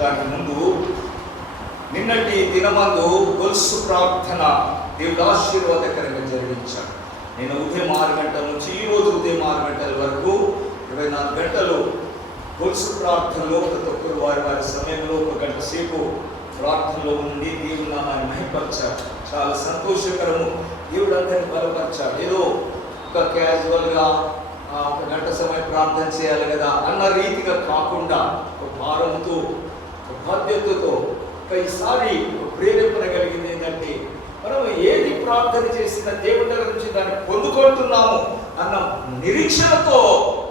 దాని ముందు నిన్నటి దినమందు గొలుసు ప్రార్థన దేవుడు ఆశీర్వాదకరంగా జరిగించాడు. నేను ఉదయం 6 గంటల నుంచి ఈరోజు ఉదయం 6 గంటల వరకు 24 గంటలు గొలుసు ప్రార్థనలో ప్రతి ఒక్కరు వారి వారి సమయంలో 1 గంట సేపు ప్రార్థనలో ఉండి దేవుడు నామాన్ని మహిమపరిచాడు. చాలా సంతోషకరము. దేవుడు అందరినీ బలపరిచాడు. ఏదో ఒక క్యాజువల్గా 1 గంట సమయం ప్రార్థన చేయాలి కదా అన్న రీతిగా కాకుండా ఒక భారంతో, ఒక బాధ్యతతో, ఈసారి ప్రేరేపణ కలిగింది ఏంటంటే మనం ఏది ప్రార్థన చేసిన దేవుడి దగ్గర నుంచి దాన్ని పొందుకుంటున్నాము అన్న నిరీక్షణతో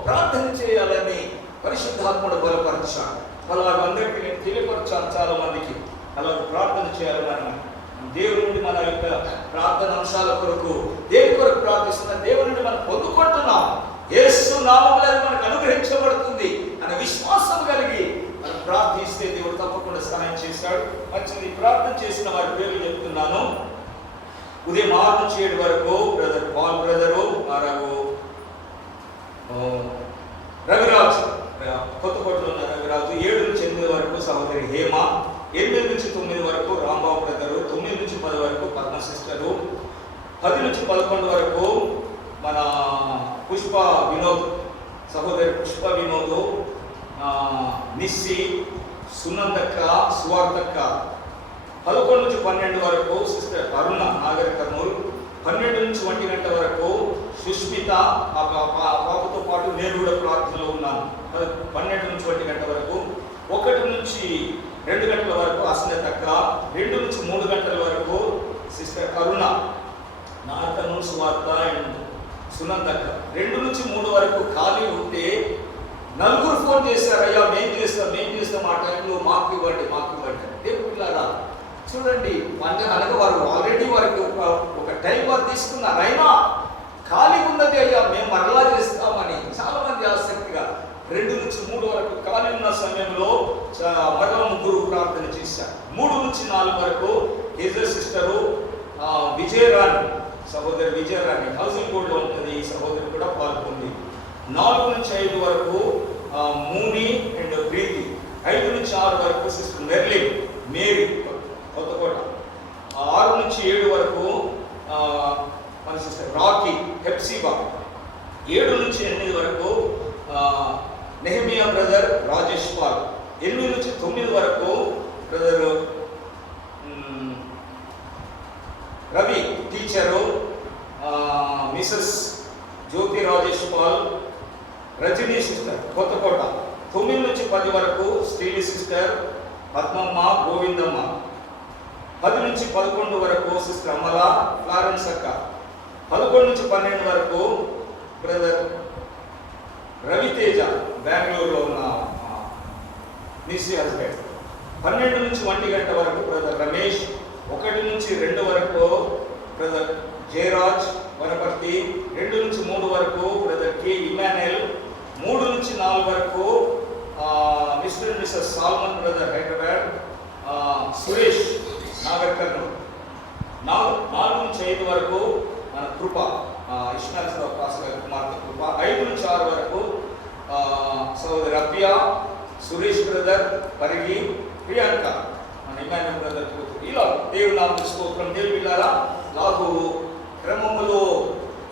ప్రార్థన చేయాలని పరిశుద్ధాత్ముడు బలపరిచాడు. అలాగ అందరికీ నేను తెలియపరచాను. చాలా మందికి అలాగ ప్రార్థన చేయాలని దేవుడి నుండి మన యొక్క ప్రార్థన అంశాల కొరకు దేవుడి కొరకు ప్రార్థిస్తున్న దేవుడి నుండి మనం పొందుకుంటున్నాం. యేసు నామములో మనకు అనుగ్రహించబడుతుంది అనే విశ్వాసం కలిగి మనం ప్రార్థిస్తే దేవుడు తప్పకుండా సహాయం చేశాడు. మంచిది. ప్రార్థన చేసిన వారి పేర్లు చెప్తున్నాను. ఉదయం 6 నుంచి 7 వరకు బ్రదర్ పాల్ బ్రదరు, రవిరాజు, కొత్తకోటలో ఉన్న రవిరాజు. 7 నుంచి 8 వరకు సహోదరి హేమ. 8 నుంచి 9 వరకు రాంబాబు బ్రదరు. 9 నుంచి 10 వరకు పద్మ సిస్టరు. 10 నుంచి 11 వరకు మన పుష్ప వినోద్, సహోదరి పుష్ప వినోదు, నిస్సి, సునందక్క, సువార్తక్క. 11 నుంచి 12 వరకు సిస్టర్ అరుణ, నాగర్ కర్నూలు. 12 నుంచి 1 గంట వరకు సుష్మిత, ఆ పాపతో పాటు నేను కూడా ప్రార్థనలో ఉన్నాను. 12 నుంచి 1 గంట వరకు. 1 నుంచి 2 గంటల వరకు అస్నతక్క. 2 నుంచి 3 గంటల వరకు సిస్టర్ అరుణ, నాగర్ కర్నూలు, సువార్త అండ్ సునందక్క. 2 నుంచి 3 వరకు ఖాళీ ఉంటే 4 ఫోన్ చేశారు. అయ్యా మేము చేస్తాం ఆ టైంలో మాకు ఇవ్వండి. దేవుడు పిల్లారా చూడండి, అనగా వారు ఆల్రెడీ వారికి ఒక టైం వారు తీసుకున్నారు. అయినా ఖాళీ ఉన్నది అయ్యా మేము మరలా చేస్తామని చాలా మంది ఆసక్తిగా 2 నుంచి 3 వరకు ఖాళీ ఉన్న సమయంలో మరలా 3 ప్రార్థన చేశారు. 3 నుంచి 4 వరకు హేజల్ సిస్టరు, విజయరాణి, సహోదరి విజయరాణి హౌసింగ్ బోర్డులో ఉంటుంది. ఈ సహోదరి కూడా పాల్గొంది. 4 నుంచి 5 వరకు మూని అండ్ ప్రీతి. 5 నుంచి 6 వరకు సిస్టర్ మెర్లిన్ మేరీ, కొత్తకోట. 6 నుంచి 7 వరకు మన సిస్టర్ రాకీ, హెప్సిబా. 7 నుంచి 8 వరకు నెహమియా బ్రదర్, రాజేష్ పాల్. 8 నుంచి 9 వరకు బ్రదర్ రవి టీచరు, మిసెస్ జ్యోతి రాజేష్ పాల్, రజనీ సిస్టర్, కొత్తకోట. 9 నుంచి 10 వరకు స్టీలి సిస్టర్ పద్మమ్మ, గోవిందమ్మ. 10 నుంచి 11 వరకు సిస్టర్ అమల, ఫ్లారెన్స్ అక్క. 11 నుంచి 12 వరకు బ్రదర్ రవితేజ, బెంగళూరులో ఉన్న నిసి హస్బెండ్. 12 నుంచి 1 గంట వరకు బ్రదర్ రమేష్. 1 నుంచి 2 వరకు బ్రదర్ జయరాజ్, వనపర్తి. 2 నుంచి 3 వరకు బ్రదర్ కే ఇమాన్యుయల్. 3 నుంచి 4 వరకు mister and missus Solomon brother, Hyderabad. Suresh, Nagar Kurnool. 4 నుంచి 5 వరకు మన కృప, ఇస్మాయిల్ పాస్ గారి కుమార్తె కృప. 5 నుంచి 6 వరకు సోదరి అప్పియా, సురేష్ బ్రదర్, పరిగి, ప్రియాంక, మన ఇమాన్యుయల్ బ్రదర్. ఇలా దేవుని నామమున స్తోత్రం. దేవుని బిడ్డలారా, నాకు క్రమములో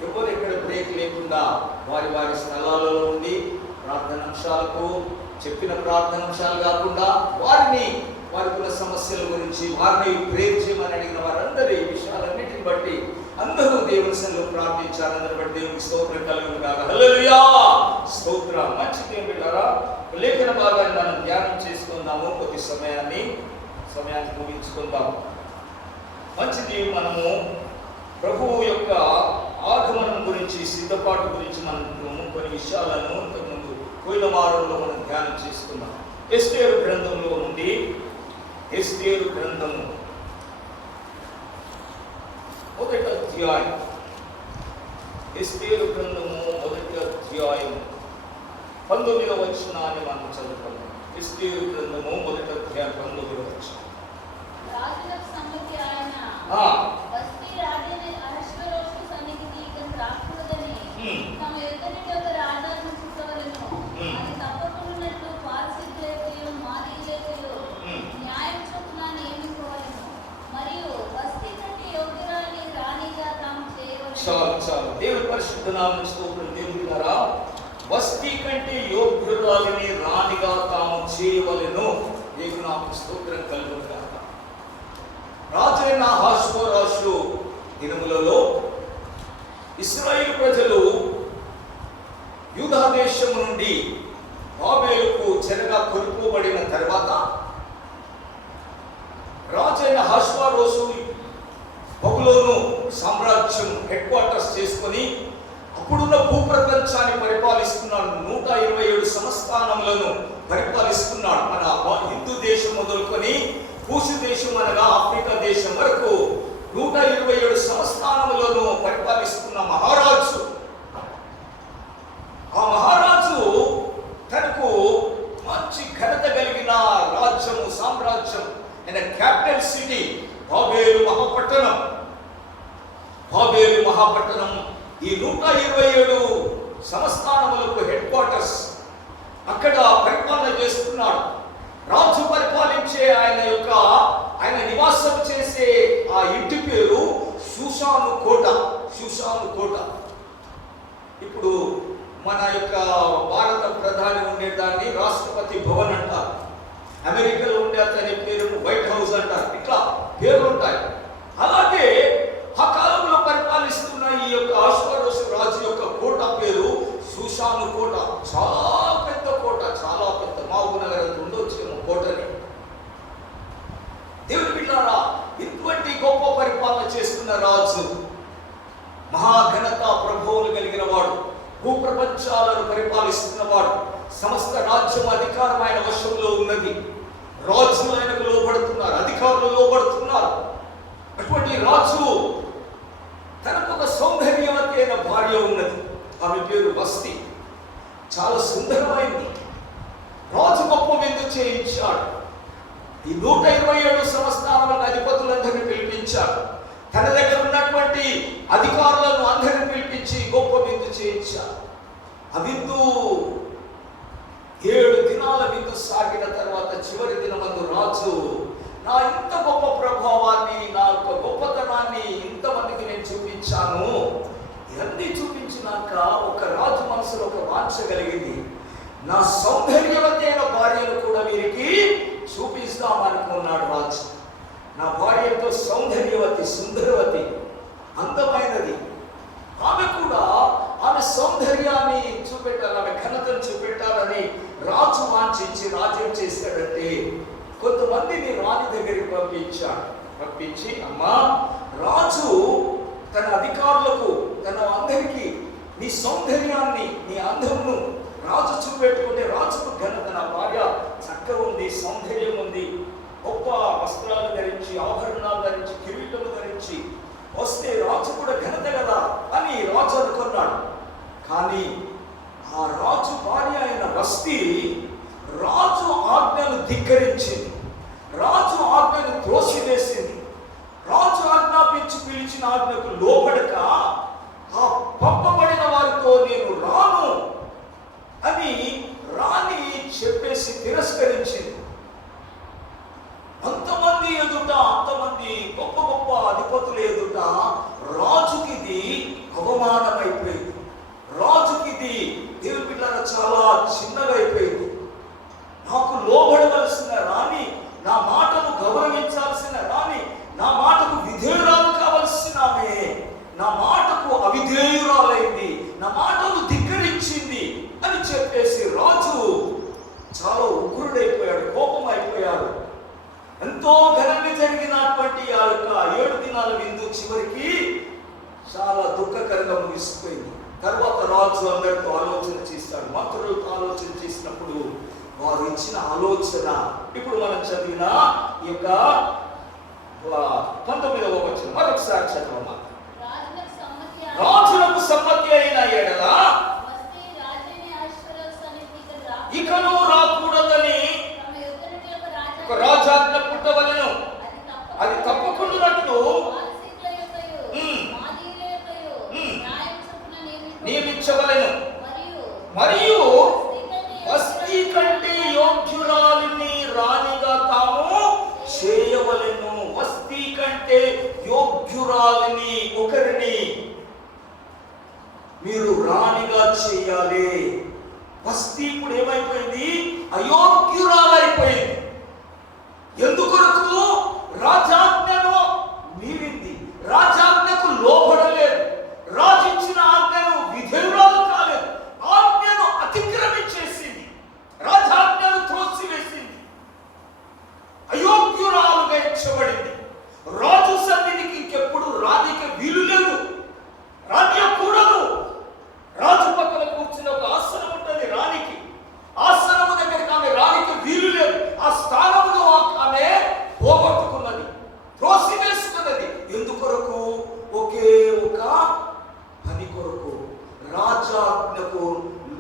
ఎవరు ఎక్కడ బ్రేక్ లేకుండా వారి వారి స్థలాలలో ఉండి ప్రార్థనాంశాలకు చెప్పిన ప్రార్థనాంశాలు కాకుండా వారికి సమస్యల గురించి వారిని ప్రేర్ చేయమని అడిగిన వారందరి విషయాలన్నిటిని బట్టి అందరూ దేవుని సన్నిధిలో ప్రార్థించారు. అందరిని బట్టి దేవునికి స్తోత్రం కలుగును గాక. హల్లెలూయా, స్తోత్రం. మంచి దేవుని బిడ్డలారా, లేఖన భాగాన్ని మనం ధ్యానం చేసుకుందాము. కొద్ది సమయాన్ని ముగించుకుందాం. మంచిది. మనము ప్రభువు యొక్క ఆగమనం గురించి, సిద్ధపాటు గురించి మనము కొన్ని విషయాలను ఇంతకుముందు పోయిన వారంలో మనం ధ్యానం చేసుకున్నాం. ఎస్తేరు గ్రంథంలో నుండి, ఎస్తేరు గ్రంథము 1వ అధ్యాయం, ఎస్తేరు గ్రంథము 1వ అధ్యాయం 19వ వచనాన్ని మనం చదువుకుందాం. ఎస్తేరు గ్రంథము 1వ అధ్యాయం 19వ వచనం. చాలు. దేవుని పరిశుద్ధ నామమునకు స్తోత్రం. దేవుని ద్వారా వస్తీ కంటే యోగ్యురాలిని రాణిగా తాము చేయవలెను. దేవుని నామమునకు స్తోత్రం కలుగును గాక. రాజైన అహష్వేరోషు దినములలో ఇశ్రాయేలు ప్రజలు యూదా దేశము నుండి బాబేలుకు చెరగా కొనుక్కోబడిన తర్వాత రాజైన అహష్వేరోషు బబులోను సామ్రాజ్యం హెడ్ క్వార్టర్స్ చేసుకొని అప్పుడున్న భూప్రపంచాన్ని పరిపాలిస్తున్నాడు. 127 సంస్థానములను పరిపాలిస్తున్నాడు. మన హిందూ దేశం మొదలుకొని కూషు దేశం అనగా ఆఫ్రికా దేశం వరకు 127 సంస్థానములను పరిపాలిస్తున్న మహారాజు. ఆ మహారాజు తనకు మంచి ఘనత కలిగిన రాజ్యము, సామ్రాజ్యం, ఆయన క్యాపిటల్ సిటీ బాబేలు మహాపట్టణం. బాబేలు మహాపట్టణం ఈ 127 సంస్థానములకు హెడ్ క్వార్టర్స్. అక్కడ పరిపాలన చేస్తున్నాడు రాజు. పరిపాలించే ఆయన నివాసం చేసే ఆ ఇంటి పేరు షూషాను కోట. షూషాను కోట. ఇప్పుడు మన యొక్క భారత ప్రధాని ఉండేదాన్ని రాష్ట్రపతి భవన్ అంటారు. అమెరికాలో ఉండే అతని పేరు వైట్ హౌస్ అంటారు. ఇట్లా పేర్లు ఉంటాయి. అలాగే ఆ కాలంలో పరిపాలిస్తున్న ఈ యొక్క అహష్వేరోషు రాజు యొక్క కోట పేరు షూషాను కోట. చాలా పెద్ద కోట, చాలా పెద్ద. మహబూబ్ నగర్ అంత ఉండొచ్చేమో కోటని. దేవుని బిడ్డలారా, ఇటువంటి గొప్ప పరిపాలన చేస్తున్న రాజు, మహాఘనత ప్రభువులు కలిగిన వాడు, భూప్రపంచాలను పరిపాలిస్తున్న వాడు, సమస్త రాజ్యం అధికారం ఆయన వశంలో ఉన్నది. రాజులు ఆయనకు లోబడుతున్నారు, అధికారులు లోబడుతున్నారు. అటువంటి రాజు తనకు ఒక సౌందర్యవతి అయిన భార్య ఉన్నది. ఆమె పేరు వస్తీ. చాలా సుందరమైంది. రాజు గొప్ప విందు చేయించాడు. ఈ 127 సంస్థానాల అధిపతులందరినీ పిలిపించాడు. తన దగ్గర ఉన్నటువంటి అధికారులను అందరినీ పిలిపించి గొప్ప విందు చేయించాడు. ఆ విందు 7 దినాల విందు సాగిన తర్వాత చివరి దినమందు రాజు, నా ఇంత గొప్ప ప్రభావాన్ని, నా యొక్క గొప్పతనాన్ని ఇంతమందికి నేను చూపించాను. ఇవన్నీ చూపించినాక ఒక రాజు మనసులో ఒక వాంఛ కలిగింది. నా సౌందర్యవతైన భార్యను కూడా వీరికి చూపిస్తామనుకున్నాడు రాజు. నా భార్య ఎంతో సౌందర్యవతి, సుందరవతి, అందమైనది. ఆమె కూడా ఆమె సౌందర్యాన్ని చూపెట్టాలి, ఆమె ఘనతను చూపెట్టాలని రాజు వాంఛించి రాజు ఏం చేశాడంటే కొంతమందిని రాణి దగ్గరికి పంపించి, అమ్మా, రాజు తన అధికారులకు, తన అందరికీ నీ సౌందర్యాన్ని, నీ అందమును రాజు చూపెట్టుకుంటే రాజుకు ఘనత, నా భార్య చక్కగా ఉంది, సౌందర్యం ఉంది, గొప్ప వస్త్రాలు ధరించి, ఆభరణాలు ధరించి, కిరీటము ధరించి వస్తే రాజు కూడా ఘనత కదా అని రాజు అనుకున్నాడు. కానీ ఆ రాజు భార్య అయిన వస్తీ రాజు ఆజ్ఞను ధిక్కరించింది. రాజు ఆజ్ఞను త్రోసివేసింది. రాజు ఆజ్ఞాపించి పిలిచిన ఆజ్ఞకు లోబడక ఆ పంపబడిన వారితో నేను రాను అని రాణి చెప్పేసి తిరస్కరించింది. అంతమంది ఎదుట, అంతమంది గొప్ప గొప్ప అధిపతుల ఎదుట రాజుకి ఇది అవమానమైపోయింది. రాజుకి ఇది దేవుని బిడ్డలారా చాలా చిన్నగా అయిపోయింది. నాకు లోబడవలసిన రాణి, నా మాటను గౌరవించాల్సిన రాణి, నా మాటకు విధేయురాలు కావలసిన ఆమె నా మాటకు అవిధేయురాలైంది, నా మాటను ధిక్కరించింది అని చెప్పేసి రాజు చాలా ఉగ్రుడైపోయాడు, కోపమైపోయాడు. ఎంతో ఘనంగా జరిగినటువంటి ఆ యొక్క 7 దినాల విందు చివరికి చాలా దుఃఖకరంగా ముగిసిపోయింది. తర్వాత రాజు అందరితో ఆలోచన చేస్తాడు. మంత్రులతో ఆలోచన చేసినప్పుడు వారు ఇచ్చిన ఆలోచన ఇప్పుడు మనం చదివిన ఈ యొక్క 19వ వచనం మరొకసారి చదవమా. రాజులకు సమ్మతి అయిన ఎడల ఇకను రాకూడదని ఒక రాజాజ్ఞ పుట్టవలెను. అది తప్పకుండానట్లు నియమించవలెను. మరియు వస్తీ కంటే యోగ్యురాలిని రాణిగా తాము చేయవలెను. వస్తీ కంటే యోగ్యురాలిని, ఒకరిని మీరు రాణిగా చేయాలి. వస్తీ ఇప్పుడు ఏమైపోయింది? అయోగ్యురాలైపోయింది. ఎందుకొరకు? రాజాజ్ఞను మీరింది, రాజాజ్ఞకు లోబడలేదు, రాజు ఇచ్చిన ఆజ్ఞను విధేయురాలు కాలేదు, ఆజ్ఞను అతిక్రమించేసింది, రాజాజ్ఞను త్రోసివేసింది, అయోగ్యురాలుగా ఎంచబడింది. రాజు సన్నిధికి ఇంకెప్పుడు రాణికి వీలు లేదు, రానియకూడదు. రాజు పక్కన కూర్చుని ఒక ఆసనం ఉంటుంది రాణికి, ఆసనము దగ్గరికి ఆమె రాణికి వీలు లేదు. ఆ స్థానములో ఆమె పోగొట్టుకున్నది, త్రోసివేసుకున్నది. ఎందుకొరకు? ఒకే ఒక పని కొరకు, రాజాజ్ఞకు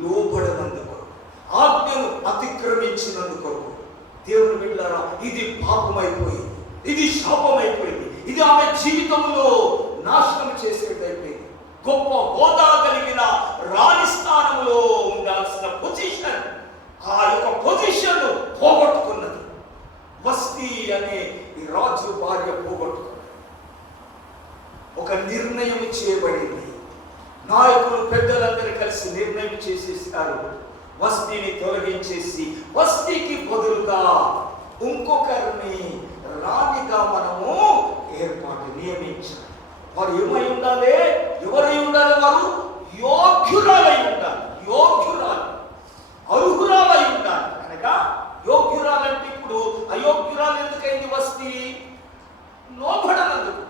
లోబడనందుకు, ఆజ్ఞను అతిక్రమించినందుకు. దేవుని బిడ్డలారా, ఇది పాపమైపోయింది, ఇది శాపమైపోయింది, ఇది ఆమె జీవితంలో నాశనం చేసేటైపోయింది. గొప్ప హోదా కలిగిన రాణి స్థానంలో ఉండాల్సిన పొజిషన్, ఆ యొక్క పొజిషన్ పోగొట్టుకున్నది. వస్తీ అనే ఈ రాజు భార్య పోగొట్టుకున్నది. ఒక నిర్ణయం చేయబడింది. నాయకులు పెద్దలందరూ కలిసి నిర్ణయం చేసేసారు. వస్తీని తొలగించేసి వస్తీకి బదులుగా ఇంకొకరిని రాణిగా మనము నియమించాలి. వారు ఏమై ఉండాలి? ఎవరై ఉండాలి? వారు యోగ్యురాలై ఉండాలి. యోగ్యురాలు, అర్హురాలై ఉండాలి. అనగా యోగ్యురాలంటే ఇప్పుడు అయోగ్యురాలు ఎందుకైంది? వస్తీ లోబడనందుకు,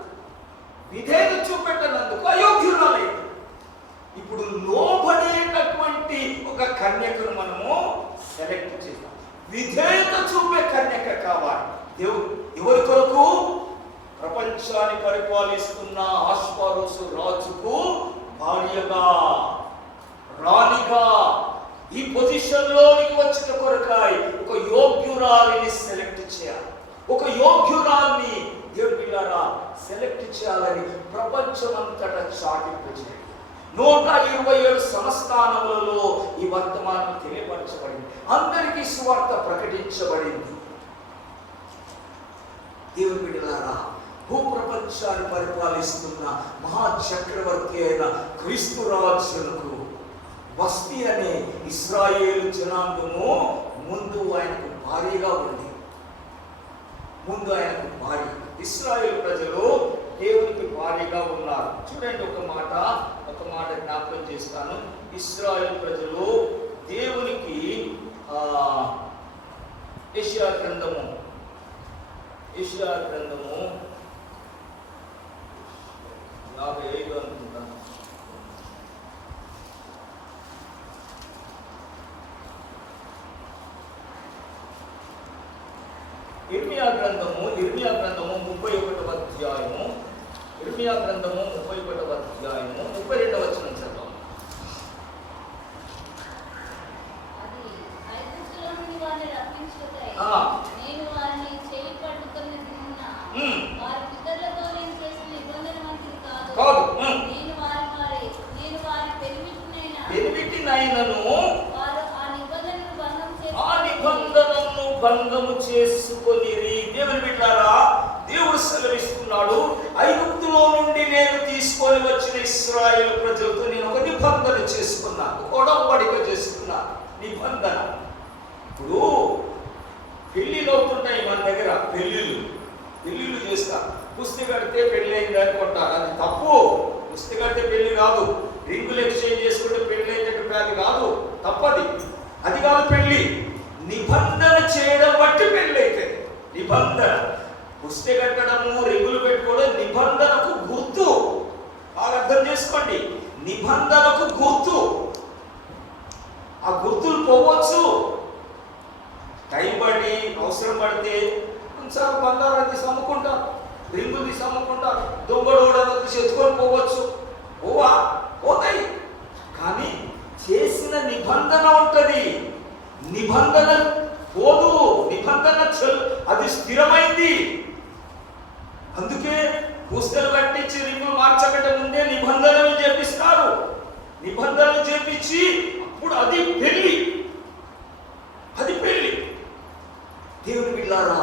విధేయత చూపెట్టనందుకు అయోగ్యురాలైంది. ఇప్పుడు లోబడేటటువంటి ఒక కన్యకను మనము సెలెక్ట్ చేస్తాం. విధేయత చూపే కన్యక కావాలి. ఎవరి కొరకు? ప్రపంచాన్ని పరిపాలిస్తున్న అహష్వేరోషు రాజుకు భార్యగా, రాణిగా ఈ పొజిషన్లోనికి వచ్చిన కొరకాయ ఒక యోగ్యురాలిని సెలెక్ట్ చేయాలి. ఒక యోగ్యురాల్ని దేవుని బిడ్డలారా సెలెక్ట్ చేయాలని ప్రపంచమంతటా చాటింపు చేయాలి. 127 సంస్థానములలో ఈ వర్తమానం తెలియపరచబడింది. అందరికీ సువార్త ప్రకటించబడింది. దేవుని బిడ్డలారా, భూప్రపంచాన్ని పరిపాలిస్తున్న మహాచక్రవర్తి అయిన క్రీస్తు రాజులకు వస్తీ అనే ఇశ్రాయేలు జనాంగము ముందు ఆయనకు భారీగా ఉంది. ముందు ఆయనకు భారీ, ఇశ్రాయేలు ప్రజలు దేవునికి భారీగా ఉన్నారు. చూడండి, ఒక మాట జ్ఞాపకం చేస్తాను. ఇశ్రాయేలు ప్రజలు దేవునికి యెషయా గ్రంథము 55 అనుకుంటాను. ఇర్మియా గ్రంథము 31వ అధ్యాయము, 32వ వచనం చదవండి. భంగము చేసుకొని. దేవుని బిడ్డలారా, దేవుడు సెలవిస్తున్నాడు, ఐగుప్తులో నుండి నేను తీసుకొని వచ్చిన ఇశ్రాయేలు ప్రజలతో నేను ఒక నిబంధన చేసుకున్నాను, ఒడంబడిక చేసుకున్నాను. నిబంధన. ఇప్పుడు పెళ్లిళ్ళు అవుతుంటాయి మన దగ్గర, పెళ్లిళ్ళు చేస్తా. కుస్తీ కడితే పెళ్లి అయింది అనుకుంటారు, అది తప్పు. కుస్తీ కడితే పెళ్లి కాదు. రింగులు ఎక్స్చేంజ్ చేసుకుంటే పెళ్లి అయ్యేటట్టు అది కాదు, తప్పది. అది కాదు పెళ్లి. నిబంధన చేయడం బట్టి పెళ్లి అయితే నిబంధన. కుస్తీ కట్టడము, రింగులు పెట్టుకోవడం నిబంధనకు గుర్తు. బాగా అర్థం చేసుకోండి, నిబంధనకు గుర్తు. ఆ గుర్తులు పోవచ్చు. టైం పడి అవసరం పడితే కొంచెం బంగారం తీసి అమ్ముకుంటారు, రింగులు తీసి అమ్ముకుంటారు, దొంగడోడని తీసి ఎత్తుకొని పోవచ్చు. పోతాయి. కానీ చేసిన నిబంధన ఉంటుంది. నిబంధన పోదు, నిబంధన అది స్థిరమైంది. అందుకే పుస్తలు కట్టించి రింగులు మార్చబెట్టే ముందే నిబంధనలు చేపిస్తారు. నిబంధనలు చేపించి అప్పుడు అది పెళ్లి. దేవుని బిడ్డలారా,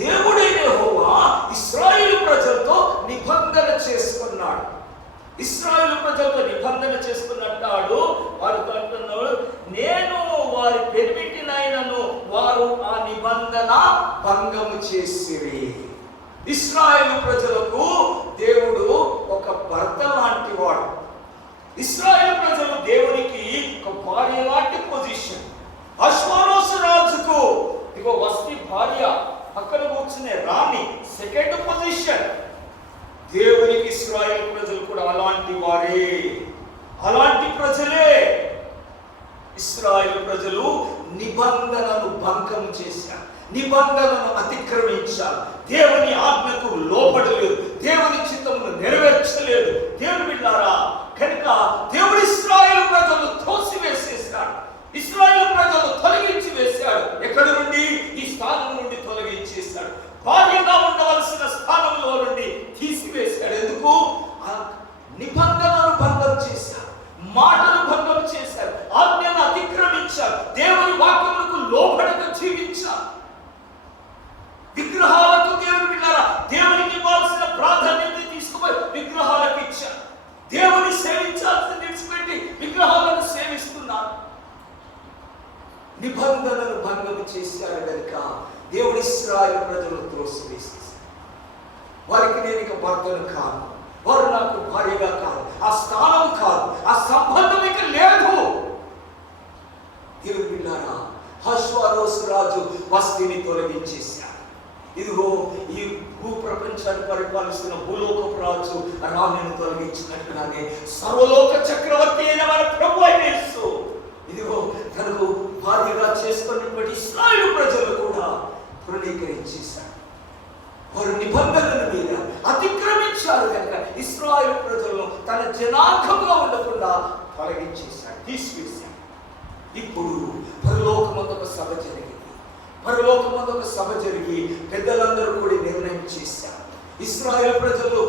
దేవుడైన యెహోవా ఇశ్రాయేలు ప్రజలతో నిబంధన చేసుకున్నాడు. ఇశ్రాయేలు ప్రజలతో నిబంధన చేసుకున్నట్టాడు. వారితో అంటున్నాడు, నేను వారి పెనిమిటినైనను వారు ఆ నిబంధన భంగము చేసిరి. ఇశ్రాయేలు ప్రజలకు దేవుడు ఒక భర్త లాంటి వాడు. ఇశ్రాయేలు ప్రజలు దేవునికి ఒక భార్య లాంటి పొజిషన్. అశ్వరోసు రాజుకు ఇగో వస్తి భార్య, పక్కన కూర్చునే రాణి సెకండ్ పొజిషన్. దేవునికి ఇశ్రాయేలు ప్రజలు కూడా అలాంటి వారే, అలాంటి ప్రజలే. ఇశ్రాయేలు ప్రజలు నిబంధనను భంగం చేశారు, నిబంధనను అతిక్రమించారు, దేవుని ఆజ్ఞకు లోబడలేదు, దేవుని చిత్తమును నెరవేర్చలేదు. దేవుని బిడ్డలారా, కనుక దేవుడు ఇశ్రాయేలు ప్రజలు తోసివేసేశాడు, ఇశ్రాయేలు ప్రజలు తొలగించి వేశాడు. ఎక్కడి నుండి? ఈ స్థానం నుండి తొలగించేశాడు. భార్యగా ఉండవలసిన స్థానంలో నుండి తీసివేశాడు. ఎందుకు? నిబంధనను భంగం చేశారు, మాటను భంగం చేశారు, ఆజ్ఞను అతిక్రమించారు, దేవుని వాక్యములకు లోబడక జీవించారు. విగ్రహాలకు దేవుని బిడ్డలారా, దేవునికి ఇవ్వాల్సిన ప్రాధాన్యత తీసుకుపోయి విగ్రహాలకు ఇచ్చారు. దేవుని సేవించాల్సిన విడిచిపెట్టి విగ్రహాలను సేవిస్తున్నారు. నిబంధనను భంగం చేశారు కనుక దేవుడు ఇశ్రాయేలు ప్రజలను త్రోసివేసేశాడు. వారికి నేను ఇక భర్తను కాదు, వారు నాకు భార్యగా కాదు, ఆ స్థానం కాదు, ఆ సంబంధం ఇక లేదు. దేవుని బిడ్డలారా, అశ్వరోసు రాజు వస్తిని తొలగించేశాడు. ఇదిగో ఈ భూ ప్రపంచాన్ని పరిపాలిస్తున్న భూలోకపు రాజు రాముని తొలగించినట్టుగానే సర్వలోక చక్రవర్తి అయిన మన ప్రభు అయిన యేసు ఇదిగో తనకు భార్యగా చేసుకున్నటువంటి ఇశ్రాయేలు ప్రజలు కూడా తృణీకరించేశారు. వారు నిబంధనల మీద అతిక్రమించారు కనుక ఇశ్రాయేలు ప్రజలను తన జనాంగంగా ఉండకుండా తొలగించేశాడు, తీసివేశాడు. ఇప్పుడు పరలోకమందు ఒక సభ జరిగింది. పరలోకమందు ఒక సభ జరిగి పెద్దలందరూ కూడా నిర్ణయం చేశారు. ఇశ్రాయేలు ప్రజలు,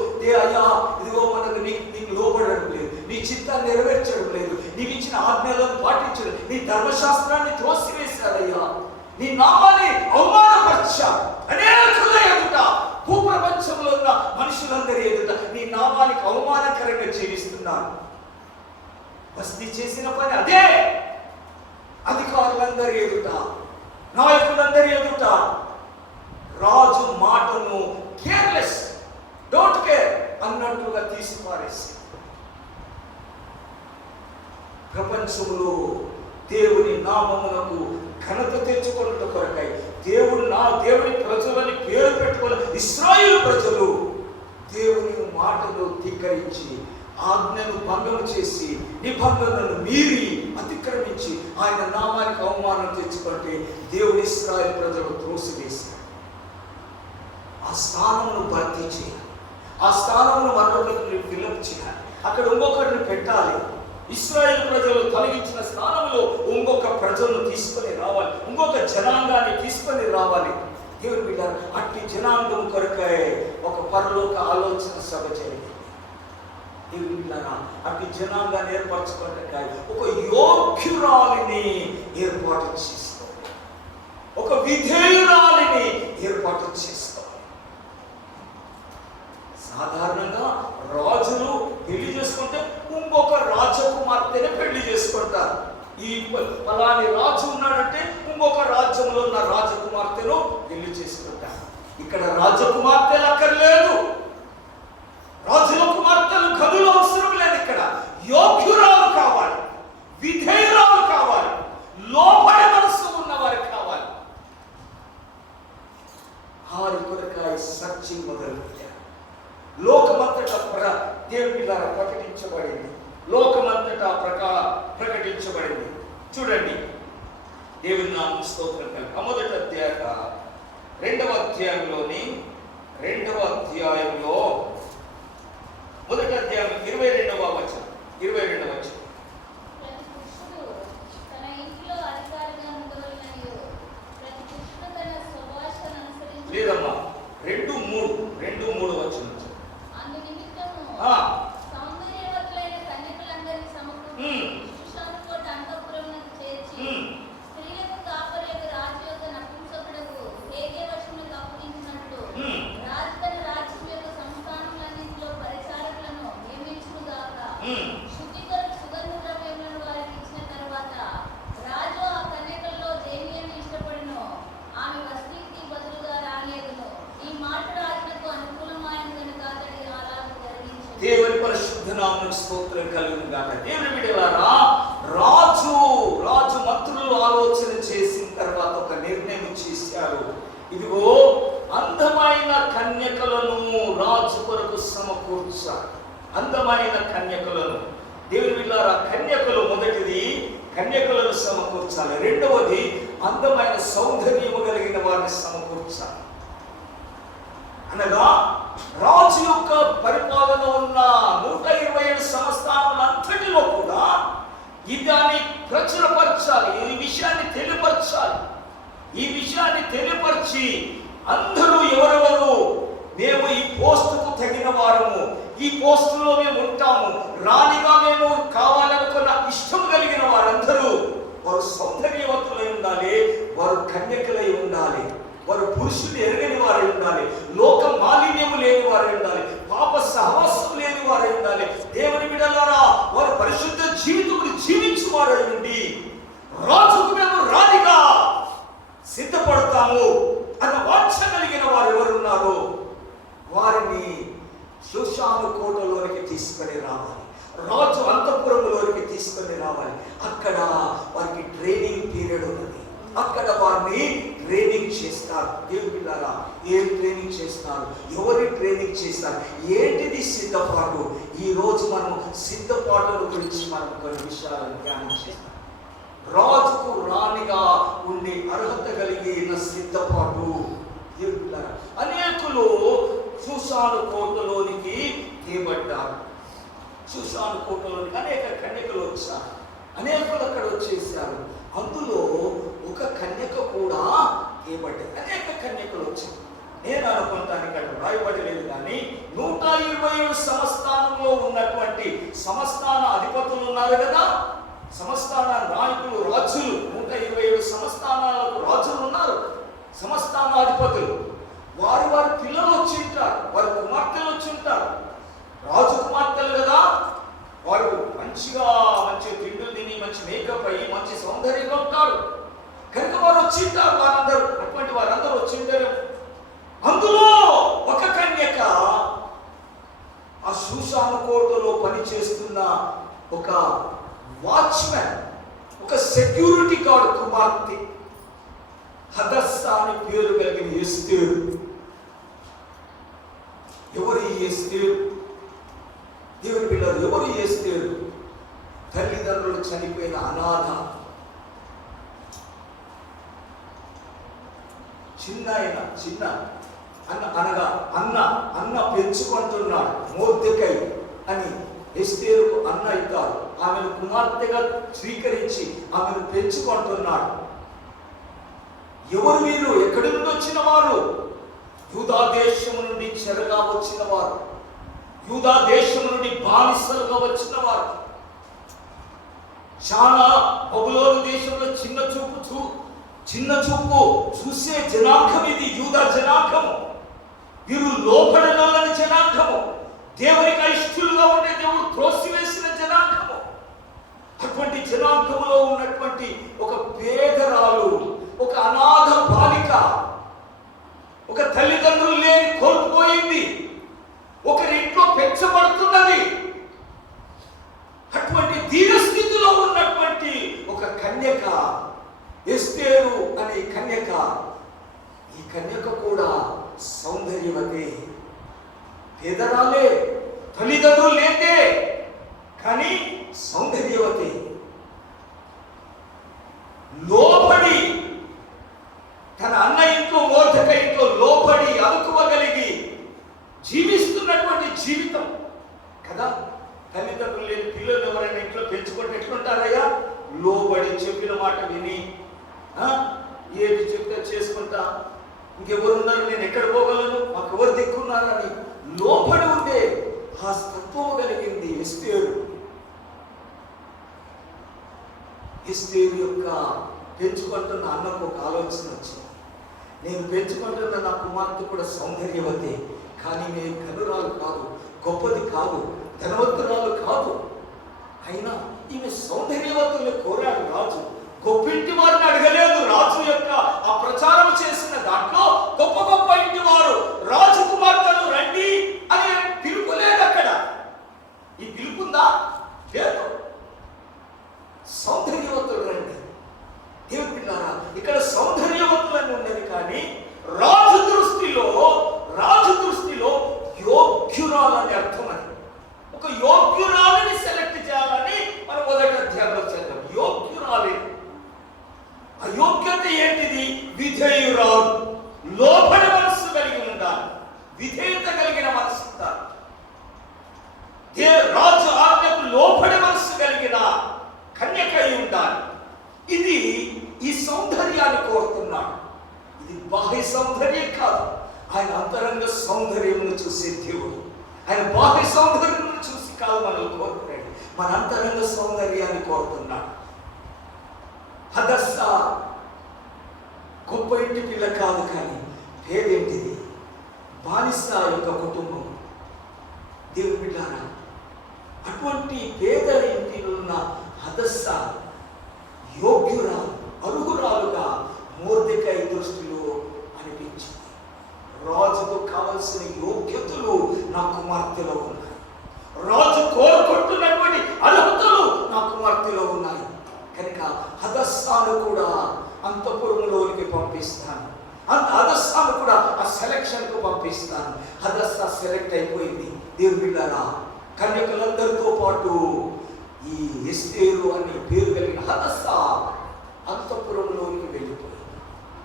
అయ్యా ఇదిగో మనకు నీకు లోబడడం లేదు, నీ చిత్తాన్ని నెరవేర్చడం లేదు, నీకు ఇచ్చిన ఆజ్ఞలను పాటించడం, నీ ధర్మశాస్త్రాన్ని త్రోసివేశారయ్యా, నీ నామాన్ని అవమానపరిచారు. అనేకుల ఎదుట, భూప్రపంచంలో ఉన్న మనుషులందరి ఎదుట నీ నామానికి అవమానకరంగా జీవిస్తున్నారు. బస్తీ చేసిన పని అదే. అధికారులందరి ఎదుట, నాయకులందరి ఎదుట రాజు మాటను కేర్లెస్, డోంట్ కేర్ అన్నట్టుగా తీసి పారేసి ప్రపంచంలో దేవుని నామమునకు ఘనత తెచ్చుకున్నట్టు కొరకై దేవుని ప్రజలని పేరు పెట్టుకున్న ఇశ్రాయేలు ప్రజలు దేవుని మాటను ధిక్కరించి ఆజ్ఞను భంగం చేసి నిబంధనలను మీరి అతిక్రమించి ఆయన నామానికి అవమానం తెచ్చుకుంటే దేవుని ఇశ్రాయేలు ప్రజలు త్రోసివేశారు. ఆ స్థానమును భర్తీ చేయాలి, ఆ స్థానమును మరొకరిని ఫిలప్ చేయాలి, అక్కడ ఇంకొకరిని పెట్టాలి. ఇశ్రాయేలు ప్రజలు తొలగించిన స్థానంలో ఇంకొక ప్రజలను తీసుకొని రావాలి, ఇంకొక జనాంగాన్ని తీసుకొని రావాలి. దేవుని బిడ్డ, అట్టి జనాంగం కొరకై ఒక పరలోక ఆలోచన సభ జరిగింది. దేవుని బిడ్డ, అట్టి జనాంగాన్ని ఏర్పరచుకోవడానికి ఒక యోగ్యురాలిని ఏర్పాటు చేసుకోవాలి, ఒక విధేయురాలిని ఏర్పాటు చేసుకోవాలి. సాధారణంగా రాజులు పెళ్లి చేసుకుంటే ఇంకొక రాజకుమార్తెనే పెళ్లి చేసుకుంటారు. ఈ ఫలాని రాజు ఉన్నాడంటే ఇంకొక రాజ్యంలో ఉన్న రాజకుమార్తెను పెళ్లి చేసుకుంటారు. ఇక్కడ రాజకుమార్తెలు అక్కర్లేదు, రాజుల కుమార్తెలు గదులు అవసరం లేదు. ఇక్కడ యోగ్యురాలు కావాలి, విధేయురాలు కావాలి, లోబడే మనసు ఉన్నవారు కావాలి. వారి కొరకాయ సర్చింగ్ మొదలుపెట్టారు. లోకమంతటా దేవుని ద్వారా ప్రకటించబడింది, లోకమంతటా ప్రకటించబడింది. చూడండి, దేవుని నామం స్తోత్రం కలుగు. మొదటి అధ్యాయం రెండవ అధ్యాయంలో మొదటి అధ్యాయం 22వ వచనం. లేదమ్మా, 2:3 వచనం. నామమునకు స్తోత్రం కలుగును గాక. దేవుని బిడ్డలారా, రాజు మంత్రులు ఆలోచన చేసిన తర్వాత ఒక నిర్ణయం చేశారు. ఇదిగో అందమైన కన్యకలను రాజు కొరకు సమకూర్చారు. అందమైన కన్యకలను, దేవుని బిడ్డలారా, కన్యకలు మొదటిది కన్యకలను సమకూర్చాలి. రెండవది అందమైన సౌందర్యము కలిగిన వారిని సమకూర్చాలి. అనగా రాజు యొక్క పరిపాలన ఉన్న 127 సంస్థానాలంతటిలో కూడా దాన్ని ప్రచురపరచాలి. ఈ విషయాన్ని తెలియపరచాలి. ఈ విషయాన్ని తెలియపరిచి అందరూ ఎవరెవరు మేము ఈ పోస్టుకు తగిన వారము, ఈ పోస్టులో మేము ఉంటాము, రాణిగా మేము కావాలనుకున్న ఇష్టం కలిగిన వారందరూ వారు సౌందర్యవంతులై ఉండాలి, వారు కన్యకలై ఉండాలి, వారు పురుషులు ఎరగని వారై ఉండాలి, లోక మాలిన్యము లేని వారై ఉండాలి, పాప సహవాసం లేని వారై ఉండాలి. దేవుని బిడ్డలారా, వారు పరిశుద్ధ జీవితమును జీవించు వారై ఉండి రాజుకు మేము రాణిగా సిద్ధపడతాము అన్న వాంఛ కలిగిన వారు ఎవరున్నారో వారిని షూషాను కోటలోనికి తీసుకొని రావాలి. రాజు అంతఃపురంలోనికి తీసుకొని రావాలి. అక్కడ వారికి ట్రైనింగ్ పీరియడ్ ఉన్నది. అక్కడ వారిని ట్రైనింగ్ చేస్తారు. దేవుని బిడ్డలారా, ఏం ట్రైనింగ్ చేస్తారు? ఎవరి ట్రైనింగ్ చేస్తారు? ఏంటిది సిద్ధపాటు? ఈ రోజు మనం సిద్ధపాటుల గురించి మనం కొన్ని విషయాలను ధ్యానం చేస్తాం. రాజుకు రాణిగా ఉండే అర్హత కలిగిన సిద్ధపాటు. దేవుని బిడ్డలారా, అనేకులు షూషాను కోటలోనికి తేబడ్డారు. షూషాను కోటలోనికి అనేక కన్యకలు వచ్చారు. అనేకులు అక్కడ వచ్చేసారు. అందులో ఒక కన్యక కూడా తేబడ్డారు. అనేక కన్యకలు వచ్చారు. నేను అనుకుంటాను, ఇక్కడ రాయబడలేదు కానీ 127 సంస్థానంలో ఉన్నటువంటి సంస్థాన అధిపతులు ఉన్నారు కదా, సంస్థాన నాయకులు, రాజులు, 127 సంస్థానాలకు రాజులు ఉన్నారు, సంస్థానాధిపతులు. వారి పిల్లలు వచ్చి ఉంటారు, వారి కుమార్తెలు వచ్చి ఉంటారు. రాజు కుమార్తెలు కదా, వారు మంచి తిండులు తిని మంచి మేకప్ అయ్యి మంచి సౌందర్యంగా ఉంటారు కనుక వారు వచ్చి ఉంటారు. వారందరూ అటువంటి వారందరూ వచ్చి ఉంటారు. అందులో ఒక కన్యక ఆ షూషాను కోటలో పనిచేస్తున్న ఒక వాచ్మెన్, ఒక సెక్యూరిటీ గార్డ్ కుమార్తె హదస్సా అని పేరు కలిగిన ఎస్తేరు. ఎవరు ఈ ఎస్తేరు? దేవుని బిడ్డలు, ఎవరు ఎస్తేరు? తల్లిదండ్రులు చనిపోయిన అనాథ, చిన్న అన్న పెంచుకుంటున్నాడు. మోర్దెకై అని ఎస్తేరుకు అన్న ఇద్దారు. ఆమెను కుమార్తెగా స్వీకరించి ఆమెను పెంచుకుంటున్నాడు. ఎవరు వీరు? ఎక్కడి నుండి వచ్చిన వారు? యూదా దేశం నుండి చెరగా వచ్చిన వారు, యూదా దేశం నుండి బానిసలుగా వచ్చిన వారు. చాలా బబులోను దేశంలో చిన్న చూపు చూసే జనాంగం ఇది యూదా జనాంగము. వీరు లోపడలోని జనాంగము, దేవునికి అయిష్టులుగా ఉండే దేవుడు త్రోసివేసిన జనాంగము. అటువంటి జనాంగములో ఉన్నటువంటి ఒక పేదరాలు, ఒక అనాథ బాలిక, ఒక తల్లిదండ్రులు లేని కోల్పోయింది, ఒకరింట్లో పెంచబడుతున్నది. అటువంటి దీనస్థితిలో ఉన్నటువంటి ఒక కన్యక ఎస్తేరు అనే కన్యక. ఈ కన్యక కూడా సౌందర్యవతే, పేదరాలే, తల్లిదండ్రులు లేదే, కానీ సౌందర్యవతే. లోబడి తన అన్న ఇంట్లో, మోర్దెకై ఇంట్లో లోబడి అదుకోగలిగి జీవిస్తున్నటువంటి జీవితం కదా. తల్లిదండ్రులు లేని పిల్లలు ఎవరైనా ఇంట్లో పెంచుకుంటే ఎట్లుంటారయ్యా? లోబడి చెప్పిన మాట విని, ఏది చెప్తే చేసుకుంటా, ఇంకెవరున్నారు, నేను ఎక్కడ పోగలను, మాకు ఎవరు దిక్కున్నారని లోబడి ఉండే ఆ తత్వం కలిగింది ఎస్తేరు. ఎస్తేరు యొక్క పెంచుకుంటున్న అన్నకు ఒక ఆలోచన వచ్చింది. నేను పెంచుకుంటున్న నా కుమార్తె కూడా సౌందర్యవతే, కానీ నేను కనురాలు కాదు, గొప్పది కాదు, ధనవంతురాలు కాదు. అయినా ఈమె సౌందర్యవంతుల్ని కోరాడు రాజు. గొప్పింటి వారిని అడగలేదు. రాజు యొక్క ఆ ప్రచారం చేసిన దాంట్లో గొప్ప గొప్ప ఇంటి వారు రాజకుమార్తెను రండి అనే పిలుపు లేదు అక్కడ. ఈ పిలుపు విధేయత కలిగిన మనసు ఉండాలి. రాజు ఆజ్ఞకు లోబడే మనసు కలిగిన కన్యకై ఉండాలి. ఇది ఈ సౌందర్యాన్ని కోరుతున్నాడు. ఇది బాహ్య సౌందర్యం కాదు, ఆయన అంతరంగ సౌందర్యమును చూసే దేవుడు. ఆయన బాహ్య సౌందర్యమును చూసి కాదు మనల్ని కోరుతున్నాడు, మన అంతరంగ సౌందర్యాన్ని కోరుతున్నాడు. హదస్సా గొప్ప ఇంటి పిల్ల కాదు, కానీ పేదేంటిది, బానిస యొక్క కుటుంబం. దేవుని బిడ్డారా, అటువంటి పేద ఇంటిలో ఉన్న హదస్సా యోగ్యురాలు, అర్హురాలుగా మొర్దెకై దృష్టిలో అనిపించింది. రాజుకు కావలసిన యోగ్యతలు నా కుమార్తెలో ఉన్నాయి, రాజు కోరుకుంటున్నటువంటి అర్హతలు నా కుమార్తెలో ఉన్నాయి. కనుక హదస్సాను కూడా అంతఃపురంలోనికి పంపిస్తాను, హదస్సాను కూడా ఆ సెలక్షన్కు పంపిస్తాను. హదస్సా సెలెక్ట్ అయిపోయింది. దేవుని బిడ్డారా, కన్యకలందరితో పాటు ఈ ఎస్తేరు అనే పేరు కలిగిన హదస్సా అంతఃపురంలోనికి వెళ్ళిపోయింది.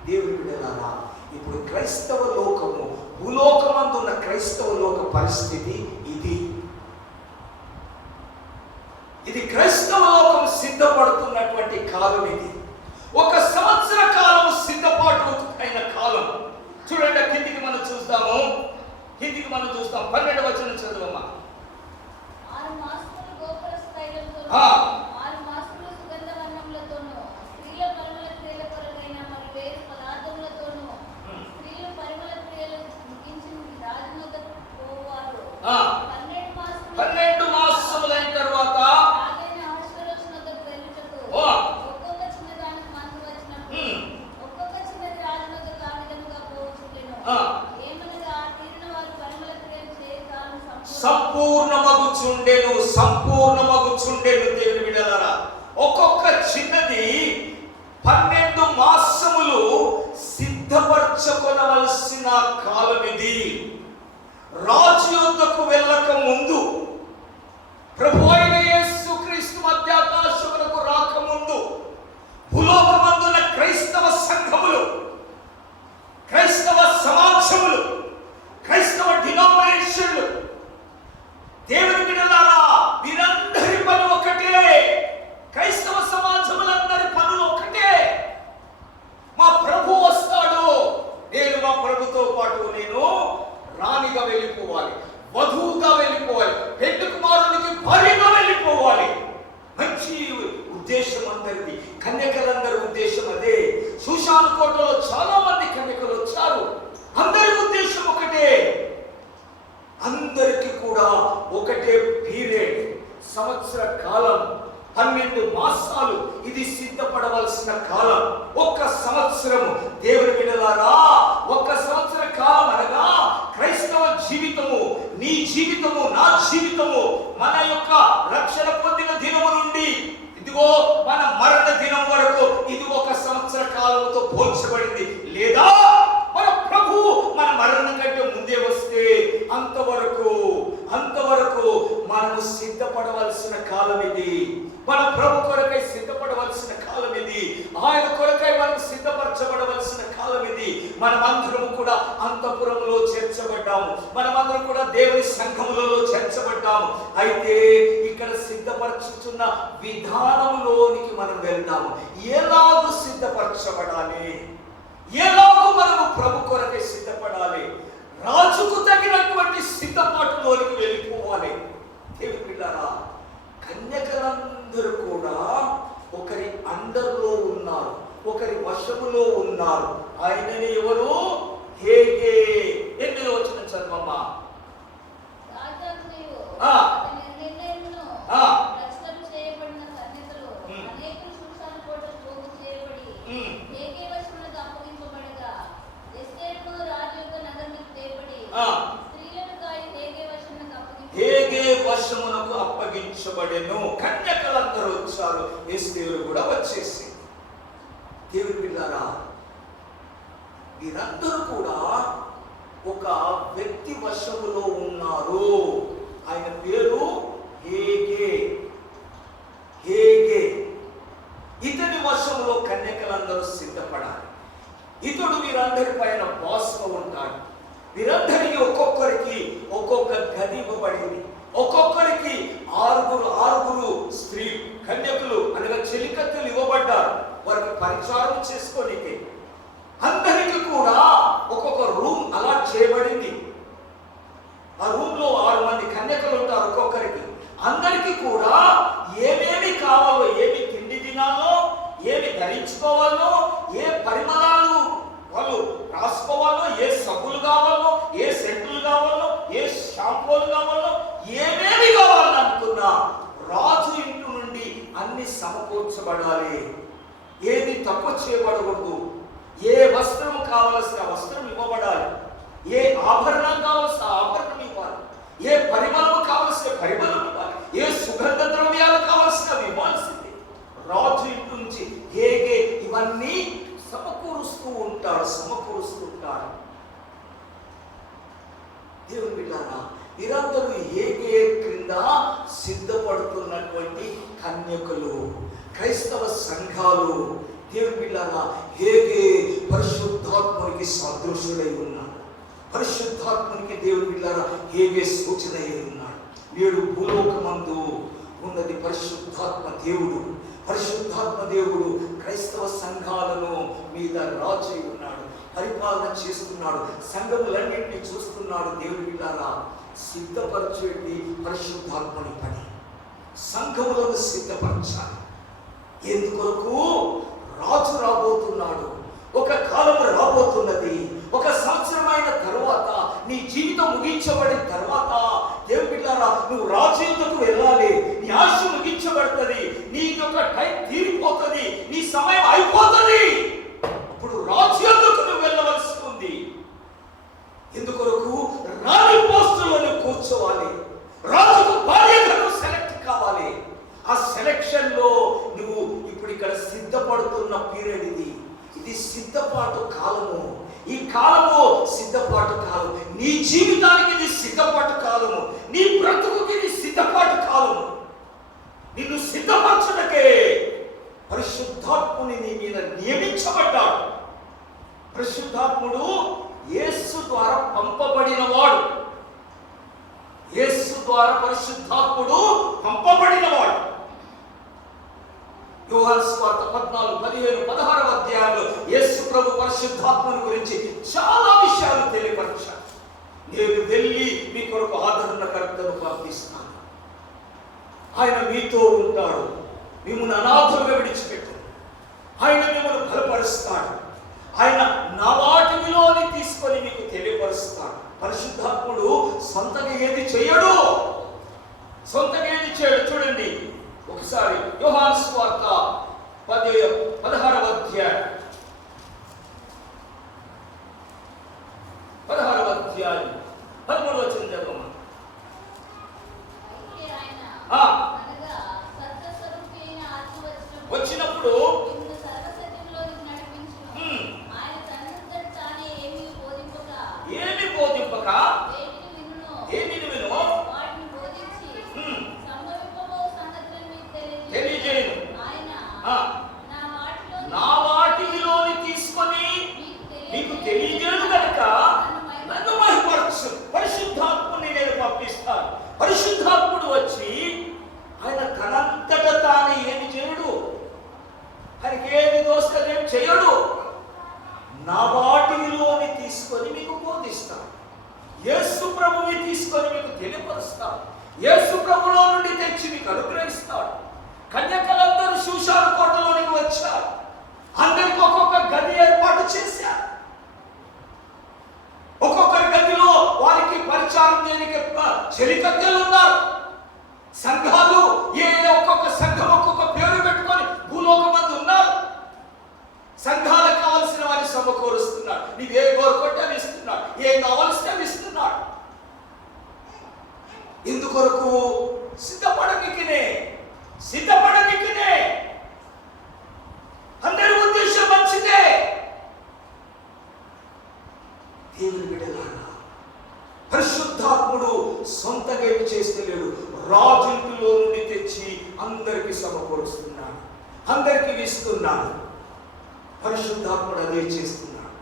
దేవుని బిడ్డలారా, ఇప్పుడు క్రైస్తవ లోకము, భూలోకమందున్న క్రైస్తవ లోక పరిస్థితి ఇది. ఇది క్రైస్తవ లోకం సిద్ధపడుతున్నటువంటి కాలం. ఇది ఒక సంవత్సర కాలం సిద్ధపాటు అయిన కాలం. చూడండి, కిందికి మనం చూస్తాము, 12వ వచనం చదువమ్మా. 6 మాసములు గోపుర స్థైర్యంతో, 6 మాసములు సుగంధ వర్ణములతోను, స్త్రీల పరిమళ క్రియల కొరకైన మరి వేరు పదార్థములతోను, స్త్రీల పరిమళ క్రియలు ముగించి రాజునొద్దకు పోవారు. 12 మాసములైన తర్వాత రాజైన అహష్వేరోషునొద్దకు వెళ్ళుటకు ఒక్కొక్క చిన్నదానికి మనసు వచ్చినప్పుడు ఒక్కొక్క చిన్నది రాజునొద్దకు ఆ విధముగా పోవచ్చుండెను. ఏమనగా ఆ తీరిన వారు పరిమళ క్రియలు చేయకాలం సంపూర్ణమగుచుండెను. దేవుని బిడ్డలారా, ఒక్కొక్క చిన్నది 12 మాసములు సిద్ధపరచుకొనవలసిన కాలం ఇది. రాజు యొద్దకు వెళ్ళక ముందు, ప్రభు అయిన యేసుక్రీస్తు మధ్యాకాశములకు రాకముందు, భూలోకమందున క్రైస్తవ సంఘములు, క్రైస్తవ సమాజములు, క్రైస్తవ డినామినేషన్లు, దేవుని బిడ్డలారా, వీరందరి పని ఒకటే. క్రైస్తవ సమాజములందరి పనులు ఒకటే. మా ప్రభు వస్తాడు, నేను మా ప్రభుతో పాటు నేను రాణిగా వెళ్ళిపోవాలి, వధువుగా వెళ్ళిపోవాలి, పెళ్లి కుమారునికి భార్యగా వెళ్ళిపోవాలి. మంచి ఉద్దేశం అందరిది, కన్యకలందరి ఉద్దేశం అదే. సుషాను కోటలో చాలా మంది కన్యకలు వచ్చారు, అందరి ఉద్దేశం ఒకటే. అందరికీ కూడా ఒకటే పీరియడ్, సంవత్సర కాలం, 12 మాసాలు ఇది సిద్ధపడవలసిన కాలం. ఒక్క సంవత్సరం. దేవుని బిడ్డలారా, ఒక్క సంవత్సర కాలం అనగా క్రైస్తవ జీవితము, నీ జీవితము, నా జీవితము, మన యొక్క రక్షణ పొందిన దినము నుండి ఇదిగో మన మరణ దినం వరకు ఇది ఒక సంవత్సర కాలంతో పోల్చబడింది. లేదా మన ప్రభు మన మరణం కంటే ముందే వస్తే అంతవరకు మనము సిద్ధపడవలసిన కాలం ఇది. మన ప్రభు కొరకై సిద్ధపడవలసిన కాలం ఇది. ఆయన కొరకై మనం సిద్ధపరచబడవలసిన కాలం ఇది. మనమందరము కూడా అంతఃపురంలో చేర్చబడ్డాము, మనమందరం కూడా దేవుని సంఘములలో చేర్చబడ్డాము. అయితే ఇక్కడ సిద్ధపరచుతున్న విధానంలోనికి మనం వెళ్దాము. ఎలాగూ సిద్ధపరచబడాలి, ఎలాగూ మనము ప్రభు కొరకై సిద్ధపడాలి, రాజుకు తగినటువంటి సిద్ధపాటులోనికి వెళ్ళిపోవాలి. దేవుని బిడ్డలారా, కన్యకలందరూ కూడా ఒకరి అండర్లో ఉన్నారు, ఒకరి వశములో ఉన్నారు. ఆయనని ఎవరు? హేగే. 8వ వచనం చదవమ్మా. చేయబడిన కన్యకలు అనేకులు సుషాను కోటలో పోగు చేయబడి హేగే వశమునకు అప్పగింపబడగా, ఎస్తేరును రాజు యొక్క నగరునికి తేబడి స్త్రీలను కాయి హేగే వశమునకు అప్పగించబడెను. కన్యకలందరూ వచ్చారు, ఎస్తేరు కూడా వచ్చేసి. దేవుని బిడ్డలారా, వీరందరూ కూడా ఒక వ్యక్తి వశములో ఉన్నారు. ఆయన పేరు హేగే. ఇతని వశంలో కన్యకలందరూ సిద్ధపడాలి. ఇతడు వీరందరి పైన బాస్గా ఉంటాడు. వీరందరికీ ఒక్కొక్క వస్తువులు కావాలో, ఏమేమి కావాలని అనుకున్నా రాజు ఇంటి నుండి అన్ని సమకూర్చబడాలి. ఏది తక్కువ చేయబడకూడదు. ఏ వస్త్రం కావలసిన వస్త్రం ఇవ్వబడాలి. ఏ ఆభరణం కావలసిన ఆభరణం ఇవ్వాలి. ఏ పరిమళం కావలసిన పరిమళం ఇవ్వాలి. ఏ సుగంధ ద్రవ్యాలు కావలసినవి ఇవ్వాల్సింది. రాజు ఇంటి నుంచి హేగే ఇవన్నీ సమకూరుస్తూ ఉంటాడు. దేవుని బిడ్డలారా, వీరందరూ హేగే క్రింద సిద్ధపడుతున్నటువంటి కన్యకులు, క్రైస్తవ సంఘాలు. దేవుని బిడ్డలారా, హేగే పరిశుద్ధాత్మునికి సదృశుడై ఉన్నాడు. పరిశుద్ధాత్మునికి దేవుని బిడ్డలారా హేగే సూచన అయి ఉన్నాడు. నేడు భూలోకమందు ఉన్నది పరిశుద్ధాత్మ దేవుడు. పరిశుద్ధాత్మ దేవుడు క్రైస్తవ సంఘాలను మీద రాజు అయి ఉన్నాడు. పరిపాలన చేస్తున్నాడు. సంఘములన్నింటినీ చూస్తున్నాడు. దేవుని బిడ్డలారా, సిద్ధపరచేది పరిశుద్ధాత్మని పని. సంఘములను సిద్ధపరచాలి. ఎందుకొరకు? రాజు రాబోతున్నాడు. ఒక కాలం రాబోతున్నది. ఒక సంవత్సరమైన తర్వాత నీ జీవితం ముగించబడిన తర్వాత దేవుని బిడ్డలారా, నువ్వు రాజు యుద్ధకు వెళ్ళాలి. నీ ఆశ ముగించబడుతుంది. నీ యొక్క టైం తీరిపోతుంది. నీ సమయం అయిపోతుంది. ఇప్పుడు రాజు యుద్ధకు నువ్వు వెళ్ళవలసి ఉంది. ఎందుకొరకు? రాణి పోస్టులను కూర్చోవాలి. రాజుకు భార్యగా సెలెక్ట్ కావాలి. ఆ సెలెక్షన్ లో నువ్వు ఇప్పుడు ఇక్కడ సిద్ధపడుతున్న పీరియడ్ ఇది సిద్ధపాటు కాలము. ఈ కాలము సిద్ధపాటు కాలం. నీ జీవితానికి ఇది సిద్ధపాటు కాలము. నీ బ్రతుకుకి ఇది సిద్ధపాటు కాలము. నిన్ను సిద్ధపరచుటకే పరిశుద్ధాత్ముని నీ మీద నియమించబడ్డాడు. పరిశుద్ధాత్ముడు యేసు ద్వారా పంపబడినవాడు. యేసు ద్వారా పరిశుద్ధాత్ముడు పంపబడినవాడు. యోహాను సువార్త 14, 15, 16 అధ్యాయంలో యేసు ప్రభు పరిశుద్ధాత్మను గురించి చాలా విషయాలు తెలియపరిచారు. నేను వెళ్ళి మీ కొరకు ఆదరణకర్తను పంపిస్తాను. ఆయన మీతో ఉంటాడు. మిమ్మల్ని అనాథులుగా విడిచిపెట్టాడు. ఆయన మిమ్మల్ని బలపరుస్తాడు. ఆయన నా వాటిలోని తీసుకొని మీకు తెలియపరుస్తాడు. పరిశుద్ధాత్ముడు సొంతగా ఏది చేయడు. చూడండి ఒకసారి యోహాను సువార్త 16వ అధ్యాయం 13వ వచనం చదవమా. వచ్చినప్పుడు ఏమి బోధింపక ఏమిని విను తెలియజేయను. నా వాటిలోని తీసుకొని నీకు తెలియజేయను కనుక నన్ను మహిమపరచు. పరిశుద్ధాత్ముని నేను పంపిస్తాను. పరిశుద్ధాత్ముడు వచ్చి ఆయన తనంతట తాను ఏమి చేయడు. ఆయనకి ఏది దోస్తే ఏం చేయడు. నా వాటిలోని తీసుకొని మీకు బోధిస్తాను. యేసు ప్రభుని తీసుకొని మీకు తెలియపరుస్తాడు. యేసు ప్రభులో నుండి తెచ్చి మీకు అనుగ్రహిస్తాడు. కన్యకలందరూ శూషాను కోటలోనికి వచ్చారు. అందరికి ఒక్కొక్క గది ఏర్పాటు చేశారు. ఒక్కొక్కరి గదిలో వారికి పరిచారం చేయడానికి చెలికత్తెలు ఉన్నారు. సంఘాలు ఒక్కొక్క సంఘం ఒక్కొక్క పేరు పెట్టుకొని భూలోకమందు ఉన్నారు. సంఘాలకు కావలసిన వారిని సమకూరుస్తున్నాడు. నీవే కోరుకుంటే అవి ఇస్తున్నాడు. ఏం కావాల్సిన అవి ఇస్తున్నాడు. ఎందుకొరకు? సిద్ధపడనికినే. అందరి ఉద్దేశం మంచిదే. దేవుని బిడ్డలారా, పరిశుద్ధాత్ముడు సొంతగా ఏమి చేస్తలేడు. రాజులో నుండి తెచ్చి అందరికి సమకూరుస్తున్నాడు. అందరికి ఇస్తున్నాడు. పరిశుద్ధాత్ముడు అదే చేస్తున్నాడు.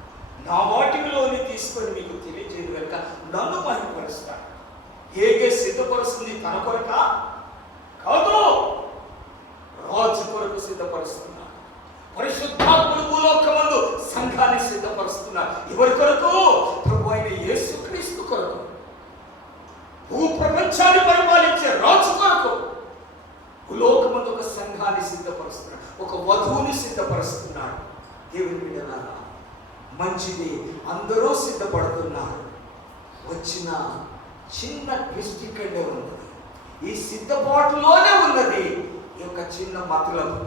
నా వాటిలోని తీసుకొని మీకు తెలియజేయదు కనుక నన్ను మహిమపరుస్తాడు. హేగే సిద్ధపరుస్తుంది తన కొరక కాదు, రాజు కొరకు సిద్ధపరుస్తున్నాడు. పరిశుద్ధాత్ముడు భూలోకమందు సంఘాన్ని సిద్ధపరుస్తున్నాడు. ఎవరి కొరకు? ప్రభు అయిన యేసుక్రీస్తు కొరకు. భూ ప్రపంచాన్ని పరిపాలించే రాజు కొరకు భూలోకమందు ఒక సంఘాన్ని సిద్ధపరుస్తున్నాడు. ఒక వధువుని సిద్ధపరుస్తున్నాడు. దేవుని బిడ్డలారా, మంచిది. అందరూ సిద్ధపడుతున్నారు. వచ్చిన చిన్న ట్విస్ట్ ఇక్కడే ఉన్నది. ఈ సిద్ధపాటులోనే ఉన్నది ఈ యొక్క చిన్న మతలబు.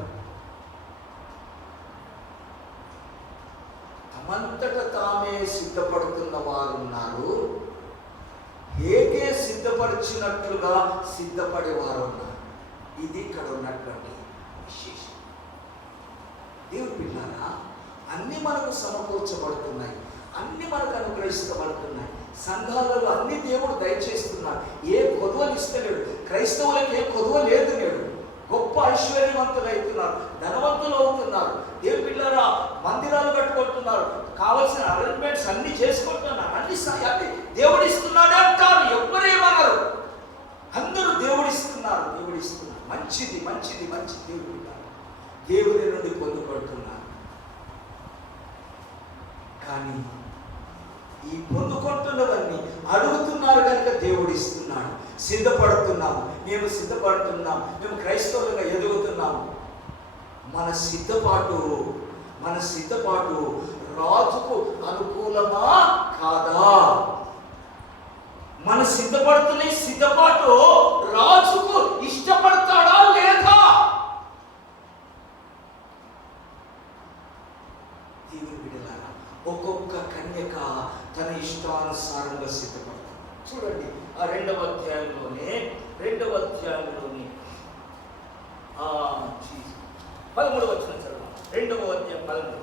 తమంతట తామే సిద్ధపడుతున్న వారు ఉన్నారు, ఏకే సిద్ధపరిచినట్లుగా సిద్ధపడేవారు ఉన్నారు. ఇది ఇక్కడ ఉన్నటువంటి విశేషం. దేవుని పిల్లారా, అన్ని మనకు సమకూర్చబడుతున్నాయి, అన్ని మనకు అనుగ్రహించబడుతున్నాయి. సంఘాలలో అన్ని దేవుడు దయచేస్తున్నాడు. ఏ కొదువలు ఇస్తలేడు. క్రైస్తవులకు ఏ కొదువ లేదు నేడు. గొప్ప ఐశ్వర్యవంతులు అవుతున్నారు, ధనవంతులు అవుతున్నారు. దేవుని పిల్లారా, మందిరాలు కట్టుకుంటున్నారు, కావలసిన అరేంజ్మెంట్స్ అన్ని చేసుకుంటున్నారు. అన్ని దేవుడు ఇస్తున్నాడే అంటారు, ఎవ్వరేమన్నారు. అందరూ దేవుడిస్తున్నారు, దేవుడిస్తున్నారు. మంచిది మంచిది మంచిది. దేవుడు దేవుని నుండి పొందుకుంటున్నారు. కానీ ఈ పొందుకుంటున్నవన్నీ అడుగుతున్నారు కనుక దేవుడు ఇస్తున్నాడు. సిద్ధపడుతున్నాము, మేము సిద్ధపడుతున్నాము, మేము క్రైస్తవులుగా ఎదుగుతున్నాము. మన సిద్ధపాటు రాజుకు అనుకూలమా కాదా? మన సిద్ధపడుతున్న సిద్ధపాటు రాజుకు ఇష్టపడతాడా లేదా? దేవుని బిడ్డలారా, ఒక్కొక్క కన్యక తన ఇష్టానుసారంగా సిద్ధపడతాడు. చూడండి, ఆ రెండవ అధ్యాయంలోని 13వ వచనం చదవండి. 2వ అధ్యాయం 13.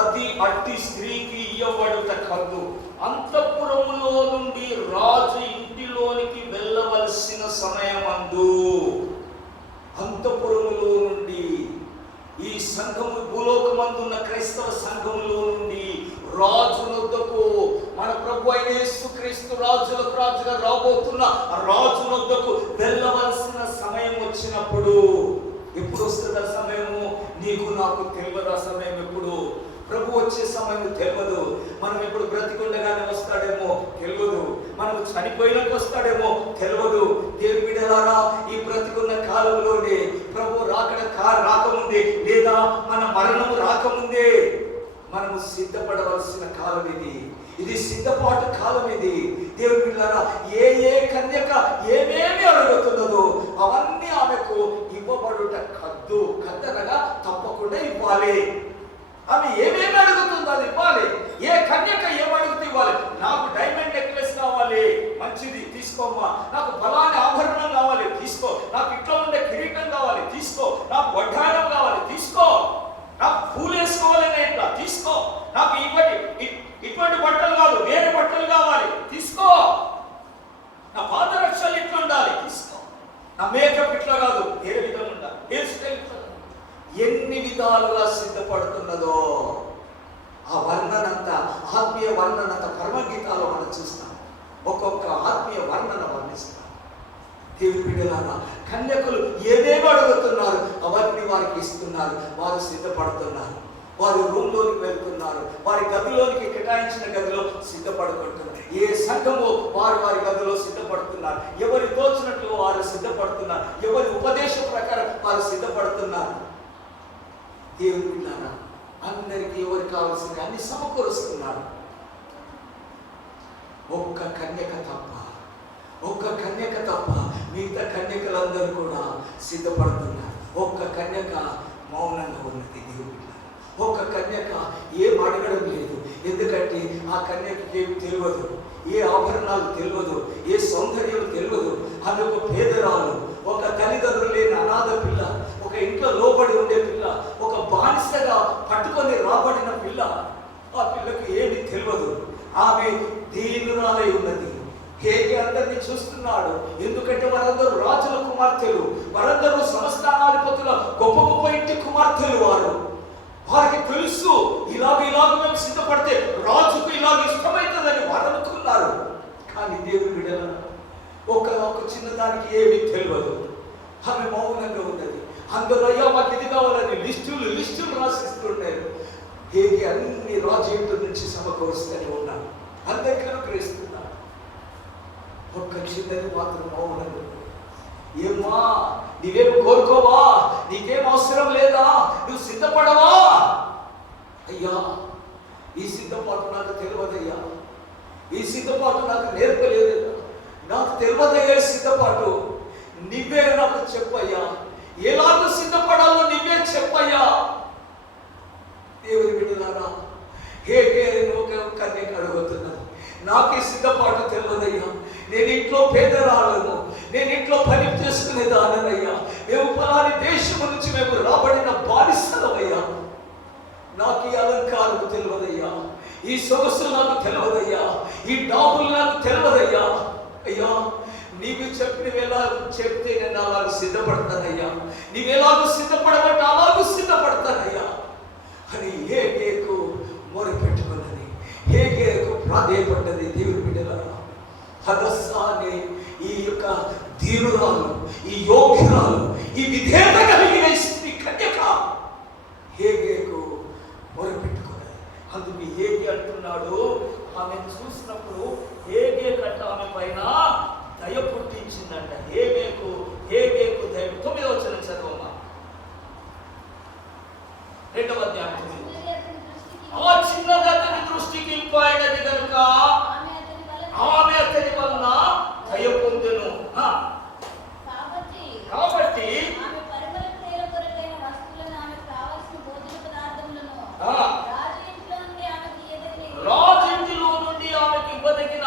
అది అట్టి స్త్రీకి ఇయ్యబడుట కద్దు. అంతఃపురములో నుండి రాజు ఇంటిలోనికి వెళ్ళవలసిన సమయమందు, అంతఃపురములో నుండి ఈ సంఘము, భూలోకమందున్న క్రైస్తవ సంఘములో నుండి రాజునొద్దకు, మన ప్రభు అయిన యేసుక్రీస్తు రాజులకు రాజుగా రాబోతున్న రాజునొద్దకు వెళ్ళవలసిన సమయం వచ్చినప్పుడు, ఎప్పుడు వస్తుంది ఆ సమయము? నీకు నాకు తెలియదు. ఆ సమయం ఎప్పుడు? ప్రభు వచ్చే సమయం తెలియదు. మనం ఎప్పుడు బ్రతికుండగానే వస్తాడేమో తెలియదు, మనం చనిపోయినాక వస్తాడేమో తెలియదు. దేవుని బిడ్డలారా, ఈ బ్రతికున్న కాలంలోనే ప్రభు రాకముందే, లేదా మన మరణము రాకముందే మనము సిద్ధపడవలసిన కాలం ఇది. ఇది సిద్ధపాటు కాలం ఇది. దేవుని బిడ్డలారా, ఏ కన్యక ఏమేమి అడుగుతున్నదో అవన్నీ ఆమెకు ఇవ్వబడుట కద్దు. కద్దనగా తప్పకుండా ఇవ్వాలి. ఆమె ఏమేమి అడుగుతుందో అది ఇవ్వాలి. ఏ కన్యక ఏమడుగుతూ ఇవ్వాలి. నాకు డైమండ్ నెక్లెస్ కావాలి, మంచిది తీసుకోమ్మా. నాకు ఫలాని ఆభరణం కావాలి, తీసుకో. నాకు ఇట్లా ఉండే కిరీటం కావాలి, తీసుకో. నాకు వడ్డాణం కావాలి, తీసుకో. నాకు పూలు వేసుకోవాలని ఇట్లా తీసుకో. నాకు ఇటువంటి బట్టలు కాదు, వేరే బట్టలు కావాలి, తీసుకో. నా పాదరక్షలు ఇట్లా ఉండాలి, తీసుకో. నా మేకప్ ఇట్లా కాదు, వేరే విధంగా ఉండాలి, హెయిర్ స్టైల్ ఇట్లా. ఎన్ని విధాలుగా సిద్ధపడుతున్నదో ఆ వర్ణనంతా, ఆత్మీయ వర్ణనంతా పరమగీతాలో మనం చూస్తాం. ఒక్కొక్క ఆత్మీయ వర్ణన వర్ణిస్తాం. దేవుని బిడ్డలారా, కన్యకులు ఏమేమి అడుగుతున్నారు అవన్నీ వారికి ఇస్తున్నారు. వారు సిద్ధపడుతున్నారు. వారు రూమ్లోనికి వెళ్తున్నారు. వారి గదిలోనికి కేటాయించిన గదిలో సిద్ధపడుకుంటున్నారు. ఏ సంఘము వారి గదిలో సిద్ధపడుతున్నారు. ఎవరి తోచినట్లు వారు సిద్ధపడుతున్నారు. ఎవరి ఉపదేశం ప్రకారం వారు సిద్ధపడుతున్నారు. దేవుని బిడ్డలారా, అందరికీ ఎవరికి కావాల్సిన అన్ని సమకూరుస్తున్నారు. ఒక్క కన్యక తప్ప మిగతా కన్యకలందరూ కూడా సిద్ధపడుతున్నారు. ఒక్క కన్యక మౌనంగా ఉన్నది. దేవుని బిడ్డలారా, ఒక్క కన్యక ఏం అడగడం లేదు. ఎందుకంటే ఆ కన్యకకి ఏమి తెలియదు, ఏ ఆభరణాలు తెలియదు, ఏ సౌందర్యం తెలియదు. అది ఒక పేదరాలు, ఒక తల్లిదండ్రులు లేని అనాథ పిల్ల, ఒక ఇంట్లో లోబడి ఉండే పిల్ల, ఒక బానిసగా పట్టుకొని రాబడిన పిల్ల. ఆ పిల్లకు ఏమి తెలియదు. ఆమె దీనురాలై ఉన్నది. కేకే అందరినీ చూస్తున్నాడు. ఎందుకంటే వారందరూ రాజుల కుమార్తెలు, వారందరూ సంస్థానాధిపతుల గొప్ప గొప్ప ఇంటి కుమార్తెలు. వారికి తెలుసు, ఇలాగ మేము సిద్ధపడితే రాజుకు ఇలాగ ఇష్టమవుతుందని వారు అనుకున్నారు. కానీ దేవుని బిడ్డలారా, ఒక చిన్నదానికి ఏమీ తెలియదు. ఆమె మౌనంగా ఉన్నది. అందరూ అయ్యా మాకు ఇది కావాలని లిస్టులు రాసిస్తుంటారు. కేకే అన్ని రాజు ఇంటి నుంచి సమకూరుస్తూనే ఉన్నాడు. అందరికీ అనుగ్రహిస్తున్నాడు. ఒక్క చిన్నది మాత్రం మౌనంగా, ఏమ్మా నీవేమో కోరుకోవా, నీకేం అవసరం లేదా? నువ్వు సిద్ధపడవా? అయ్యా, ఈ సిద్ధపాటు నాకు తెలియదయ్యా, ఈ సిద్ధపాటు నాకు నేర్పలేదయ్యా, నాకు తెలియదయ్యా ఈ సిద్ధపాటు. నువ్వే నాకు చెప్పయ్యా, ఎలాగో సిద్ధపడాలో నువ్వే చెప్పయ్యా. దేవుని బిడ్డలారా, ఒక కన్యక అడుగుతున్నాను, నాకు ఈ సిద్ధపాటు తెలియదయ్యా, నేను ఇంట్లో పేదరాలను, నేను ఇంట్లో పని చేసుకునే దానయ్యా, మేము ఫలాని దేశం నుంచి మేము రాబడిన బానిసలమయ్యా, నాకు ఈ అలంకారం తెలియదయ్యా, ఈ సొగసు నాకు తెలియదయ్యా, ఈ డాబులు నాకు తెలియదయ్యా. అయ్యా, నీవు చెప్పినవేలా చెప్తే నేను అలాగ సిద్ధపడతానయ్యా, నీవెలాగో సిద్ధపడబట్టి అలాగూ సిద్ధపడతానయ్యా అని హేగేకు మొరపెట్టుకున్నది, హేగేకు ప్రాధేయపడ్డది. దేవుని బిడ్డలారా, హదస్సా అనే ఈ యొక్క ధీరురాలు, ఈ యోగ్యురాలు, ఈ విధేయత కలిగిన స్త్రీ కన్యక హేగేకు మొరపెట్టుకున్నది. అందుకు హేగే అంటున్నాడు, ఆమెను చూసినప్పుడు హేగే కట్ట ఆమె పైన దయ పుట్టించిందంట. హేగేకు దయ. 9వ వచనం చదవమ్మా, 2వ అధ్యాయం. ఆ చిన్నది అతని దృష్టికి ఇంపైనది కనుక ఆమె అతని వలన దయ పొందెను. కాబట్టి రాజింటిలో నుండి ఆమెకు ఇవ్వదగిన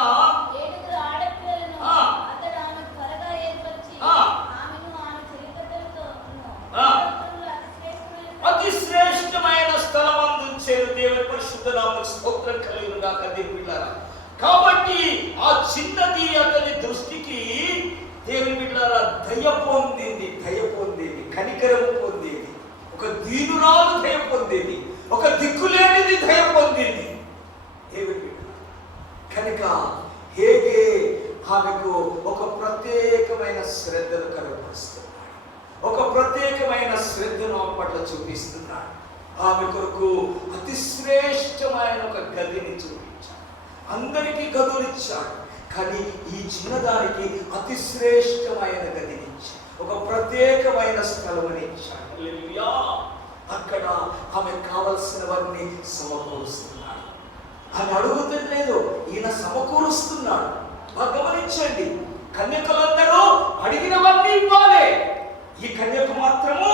అతి శ్రేష్టమైన స్థలం అందించారు. దేవుని పరిశుద్ధ నామమునకు స్తోత్రం కలుగును గాక. దేవుని బిడ్డలారా, కాబట్టి ఆ చిన్నది అతని దృష్టికి దేవుని బిడ్డలారా దయ పొందింది, కనికరం పొందేది, ఒక దీనురాలు దయ పొందేది, ఒక దిక్కులేనిది దయ పొందింది. దేవుని బిడ్డ కనుక హేగే ఆమెకు ఒక ప్రత్యేకమైన శ్రద్ధను కనబరుస్తున్నాడు, ఒక ప్రత్యేకమైన శ్రద్ధను ఆమె పట్ల చూపిస్తున్నాడు. ఆమె కొరకు అతి శ్రేష్టమైన ఒక గదిని చూపించాడు. అందరికీ గదులు ఇచ్చాడు, కానీ ఈ చిన్నదానికి అతి శ్రేష్టమైన గదిని ఇచ్చాడు, ఒక ప్రత్యేకమైన స్థలముని ఇచ్చాడు. హల్లెలూయా. అక్కడ ఆమె కావలసినవన్నీ సమకూరుస్తున్నాడు. ఆమె అడుగుతలేదు, ఈయన సమకూరుస్తున్నాడు. గమనించండి, కన్యకలందరూ అడిగినవన్నీ ఇవ్వాలి, ఈ కన్యకు మాత్రము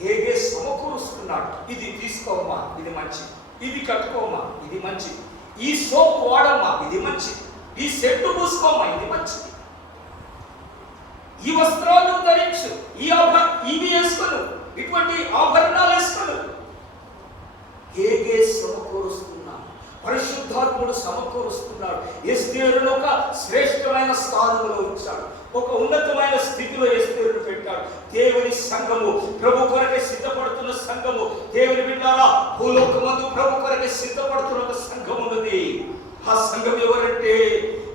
హేగే సమకూరుస్తున్నాడు. ఇది తీసుకోమ్మా, ఇది మంచిది, ఇది కట్టుకోమ్మా, ఇది మంచిది, ఈ సోప్ వాడమ్మా, ఇది మంచిది, ఈ సెట్టు పూసుకోమ్మా, ఇది మంచిది, ఈ వస్త్రాలు ధరించు, ఇవి వేసుకోను, ఇటువంటి ఆభరణాలు వేసుకోను. హేగే సమకూరుస్తున్నాడు, పరిశుద్ధాత్ముడు సమకూరుస్తున్నాడు. ఎస్తేరును ఒక శ్రేష్టమైన స్థానంలో ఉంచాడు, ఒక ఉన్నతమైన స్థితిలో ఎస్తేరును పెట్టాడు. దేవుని సంఘము, ప్రభు కొరకే సిద్ధపడుతున్న సంఘము. దేవుని బిడ్డలారా, భూలోకమందు ప్రభు కొరకే సిద్ధపడుతున్న ఒక సంఘం ఉన్నది. ఆ సంఘం ఎవరంటే,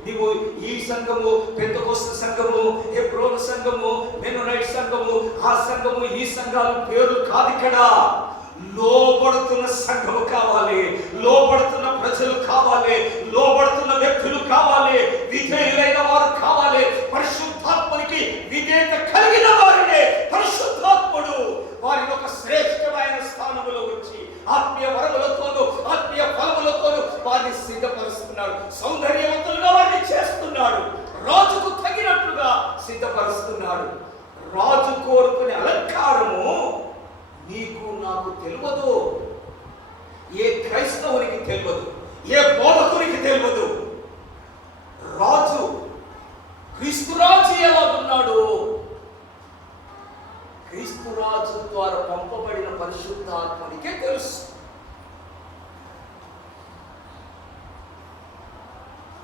నీవు ఈ సంఘము, పెంతెకోస్తు సంఘము, హెబ్రోను సంఘము, మెనోనైట్ సంఘము, ఆ సంఘము, ఈ సంఘాలు పేర్లు కాదు. ఇక్కడ లోబడుతున్న సంఘము కావాలి, లోబడుతున్న ప్రజలు కావాలి, లోబడుతున్న వ్యక్తులు కావాలి, విధేయులైన వారు కావాలి. పరిశుద్ధాత్మునికి విధేయత కలిగిన వారినే పరిశుద్ధాత్ముడు వారిని ఒక శ్రేష్టమైన స్థానములో వచ్చి ఆత్మీయ వరములతోనూ ఆత్మీయ ఫలములతోనూ వారిని సిద్ధపరుస్తున్నాడు. సౌందర్యవంతులుగా వారిని చేస్తున్నాడు, రాజుకు తగినట్లుగా సిద్ధపరుస్తున్నాడు. రాజు కోరుకునే అలంకారము నీకు నాకు తెలియదు, ఏ క్రైస్తవునికి తెలియదు, ఏ బోధకునికి తెలియదు. రాజు, క్రీస్తు రాజు ఎలా ఉన్నాడు? క్రీస్తు రాజు ద్వారా పంపబడిన పరిశుద్ధాత్మనికే తెలుసు.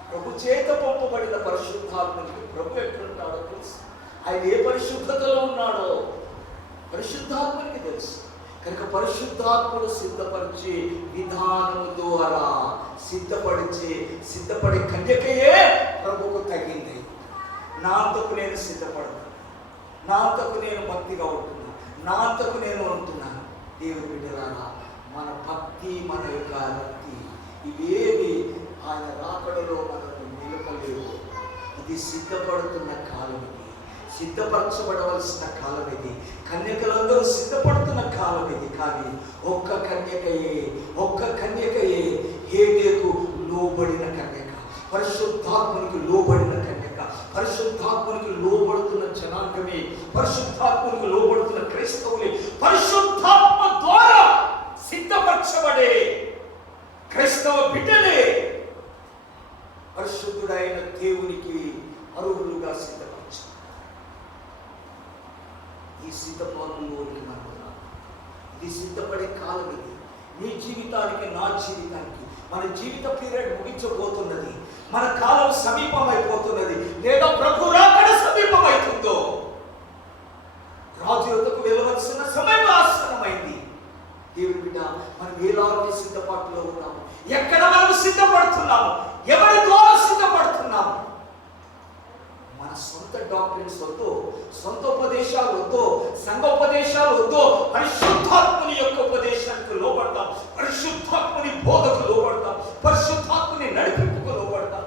ప్రభు చేత పంపబడిన పరిశుద్ధాత్మనికి ప్రభు ఎట్లుంటాడో తెలుసు. ఆయన ఏ పరిశుద్ధతలో ఉన్నాడో పరిశుద్ధాత్మనికి తెలుసు. కనుక పరిశుద్ధాత్మను సిద్ధపరిచే విధానము ద్వారా సిద్ధపడే కన్యకయే ప్రభువుకు తగింది. నా అంతకు నేను సిద్ధపడతాను, నా అంతకు నేను భక్తిగా ఉంటున్నాను, నా అంతకు నేను ఉంటున్నాను. దేవుని బిడ్డలారా, మన భక్తి, మన యొక్క భక్తి ఇవేవి ఆయన రాకడలో మనల్ని నిలపలేవు. ఇది సిద్ధపడుతున్న కాలం, సిద్ధపరచబడవలసిన కాలం ఇది. కన్యకలందరూ సిద్ధపడుతున్న కాలం ఇది. కానీ ఒక్క కన్యకయే హేగేకు లోబడిన కన్యక, పరిశుద్ధాత్మనికి లోబడిన కన్యక, పరిశుద్ధాత్మనికి లోబడుతున్న జనాంగమే, పరిశుద్ధాత్మనికి లోబడుతున్న క్రైస్తవులే, పరిశుద్ధాత్మ ద్వారా సిద్ధపరచబడే క్రైస్తవ బిడ్డలే పరిశుద్ధుడైన దేవునికి అర్హులుగా సిద్ధపరచారు. ఈ సిద్ధపాటులోకి ఇది సిద్ధపడే కాలం ఇది. నీ జీవితానికి, నా జీవితానికి, మన జీవిత పీరియడ్ ముగించబోతున్నది. మన కాలం సమీపమైపోతున్నది. లేదా ప్రభు రాకడ సమీపమైతుందో, రాజు యొద్దకు వెళ్ళవలసిన సమయం ఆసన్నమైంది. దేవుని బిడ్డ, మనం ఎలాంటి సిద్ధపాటులో ఉన్నాము? ఎక్కడ మనం సిద్ధపడుతున్నాము? ఎవరి ద్వారా సిద్ధపడుతున్నాము? మన సొంత డాక్టరీన్స్ వద్దు, సొంత ఉపదేశాలు వద్దు, సంఘోపదేశాలు వద్దు. పరిశుద్ధాత్మని యొక్క ఉపదేశానికి లోబడతాం, పరిశుద్ధాత్మని బోధకు లోబడతాం, పరిశుద్ధాత్మని నడిపింపుకు లోబడతాం.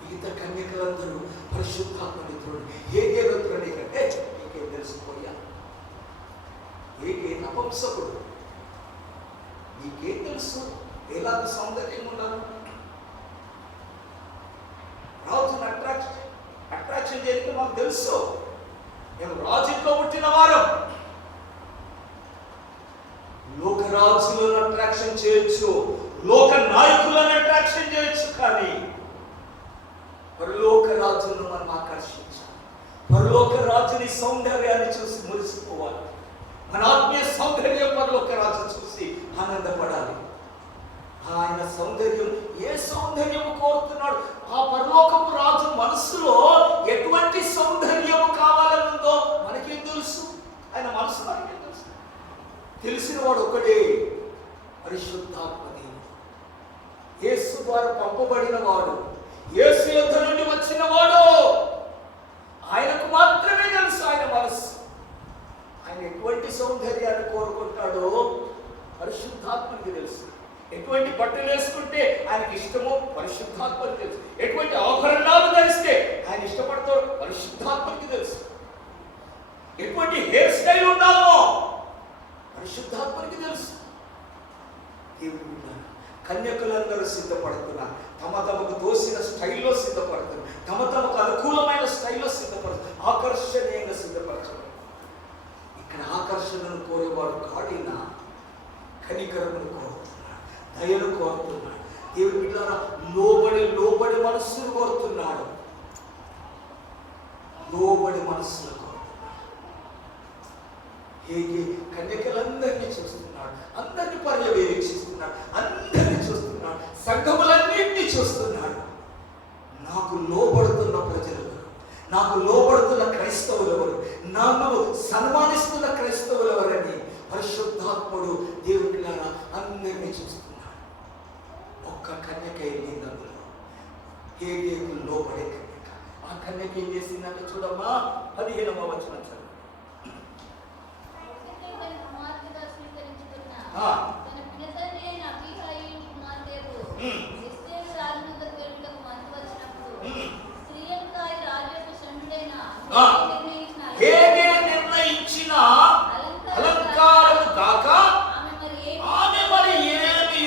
మిగతా కన్యకలందరూ పరిశుద్ధాత్మని త్రుడు, హేగేను త్రుడి కంటే నీకేం తెలుసుకోయా? హేగే నపుంసకుడు, నీకేం తెలుసు? ఎలాంటి సౌందర్యం ఉన్నారు? రాజుని అట్రాక్షన్ చేయడానికి మాకు తెలుసు. మేము రాజుతో పుట్టిన వారం. లోకరాజులను అట్రాక్షన్ చేయొచ్చు, లోక నాయకులను అట్రాక్షన్ చేయొచ్చు, కానీ పరలోక రాజును మనం ఆకర్షించాలి. పరలోక రాజుని సౌందర్యాన్ని చూసి మురిసిపోవాలి. మన ఆత్మీయ సౌందర్యం పరలోక రాజు చూసి ఆనందపడాలి. ఆయన సౌందర్యం, ఏ సౌందర్యం కోరుతున్నాడు? ఆ పరలోకపు రాజు మనసులో ఎటువంటి సౌందర్యం కావాలనుందో మనకేం తెలుసు? ఆయన మనసు మనకేం తెలుసు? తెలిసిన వాడు ఒకడే, పరిశుద్ధాత్మ దేవుడు. యేసు ద్వారా పంపబడిన వాడు, యేసు యొద్ద నుండి వచ్చిన వాడు. ఆయనకు మాత్రమే తెలుసు ఆయన మనసు. ఆయన ఎటువంటి సౌందర్యాన్ని కోరుకుంటాడో పరిశుద్ధాత్మకి తెలుసు. ఎటువంటి బట్టలు వేసుకుంటే ఆయనకి ఇష్టమో పరిశుద్ధాత్మకి తెలుసు. ఎటువంటి ఆభరణాలు ధరిస్తే ఆయన ఇష్టపడతాడో పరిశుద్ధాత్మకి తెలుసు. ఎటువంటి హెయిర్ స్టైల్ ఉండాలో పరిశుద్ధాత్మకి తెలుసు. దేవుడు కన్యకులందరూ సిద్ధపడుతున్నారు. తమ తమకు తోసిన స్టైల్లో సిద్ధపడుతున్నారు. తమ తమకు అనుకూలమైన స్టైల్లో సిద్ధపడుతున్నారు. ఆకర్షణీయంగా సిద్ధపరచడం. ఇక్కడ ఆకర్షణను కోరేవాడు కాడిన కనికరమును కోరుతున్నాడు, దయను కోరుతున్నాడు. దేవుని బిడ్డలారా, లోబడి మనస్సును కోరుతున్నాడు. లోబడి మనస్సును కోరుతున్నాడు. హేగే కన్యకలందరినీ చూస్తున్నాడు, అందరినీ పర్యవేక్షిస్తున్నాడు, అందరినీ చూస్తున్నాడు, సంఘములన్నింటినీ చూస్తున్నాడు. నాకు లోబడుతున్న ప్రజలు, నాకు లోబడుతున్న క్రైస్తవులు ఎవరు, నన్ను సన్మానిస్తున్న క్రైస్తవులు ఎవరని పరిశుద్ధాత్ముడు దేవుని పిల్లల అందరినీ చూస్తున్నాడు. ఒక్క కన్యక వెళ్ళింది అందులో, హేగేకు లోబడే కన్యక. ఆ కన్యక ఏం చేసిందంటే చూడమ్మా, 15వ వచనం చదువు. హేగే నిర్ణయించిన అలంకారము కాక ఆమె మరి ఏమీ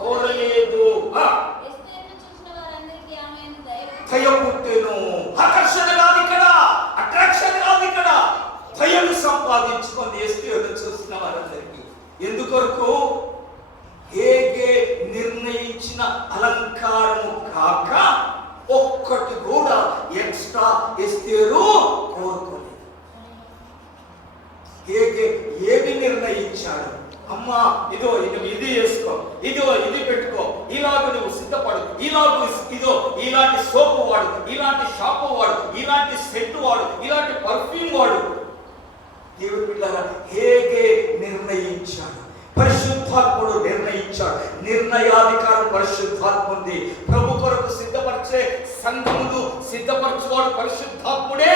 కోరలేదు. దయ పుట్టెను. ఆకర్షణ కాదు ఇక్కడ, అట్రాక్షన్ కాదు ఇక్కడ, దయను సంపాదించుకొని ఎస్తేరును చూసిన వారందరికీ. ఎందుకొరకు? హేగే నిర్ణయించిన అలంకారము కాక ఒక్కటి కూడా ఎక్స్ట్రా ఎస్తేరు కోరుకోలేదు. హేగే ఏది నిర్ణయించాడు? అమ్మా ఇదో ఇది వేసుకో, ఇదో ఇది పెట్టుకో, ఇలాగ నువ్వు సిద్ధపడు, ఇదో ఇలాంటి సోపు వాడు, ఇలాంటి షాంపూ వాడు, ఇలాంటి సెంట్ వాడు, ఇలాంటి పర్ఫ్యూమ్ వాడు. దేవుని బిడ్డలారా, హేగే నిర్ణయించాడు, పరిశుద్ధాత్ముడు నిర్ణయించాడు. నిర్ణయాధికారం పరిశుద్ధాత్ముంది. ప్రభు కొరకు సిద్ధపరిచే సంఘమును సిద్ధపరచువాడు పరిశుద్ధాత్ముడే.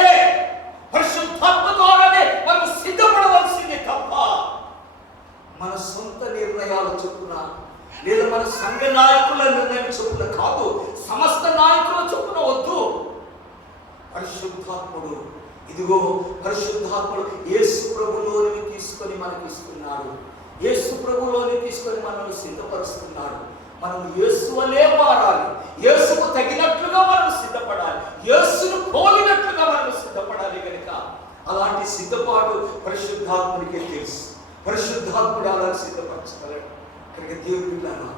పరిశుద్ధాత్మ ద్వారానే మనం సిద్ధపడవలసింది తప్ప మన సొంత నిర్ణయాలు చొప్పున, లేదా మన సంఘ నాయకుల నిర్ణయం చొప్పున కాదు, సమస్త నాయకుల చొప్పున వద్దు. ఇదిగో పరిశుద్ధాత్ముడు యేసు ప్రభులోని తీసుకొని మనకి ఇస్తున్నాడు. యేసు ప్రభులోని తీసుకొని మనల్ని సిద్ధపరుస్తున్నాడు. మనం యేసు వలే మారాలి. యేసుకు తగినట్లుగా మనం సిద్ధపడాలి. యేసును పోలినట్లుగా మనం సిద్ధపడాలి. కనుక అలాంటి సిద్ధపాటు పరిశుద్ధాత్ముడికే తెలుసు. పరిశుద్ధాత్ముడు అలా సిద్ధపరచగలడు. కనుక దేవుడిలాగా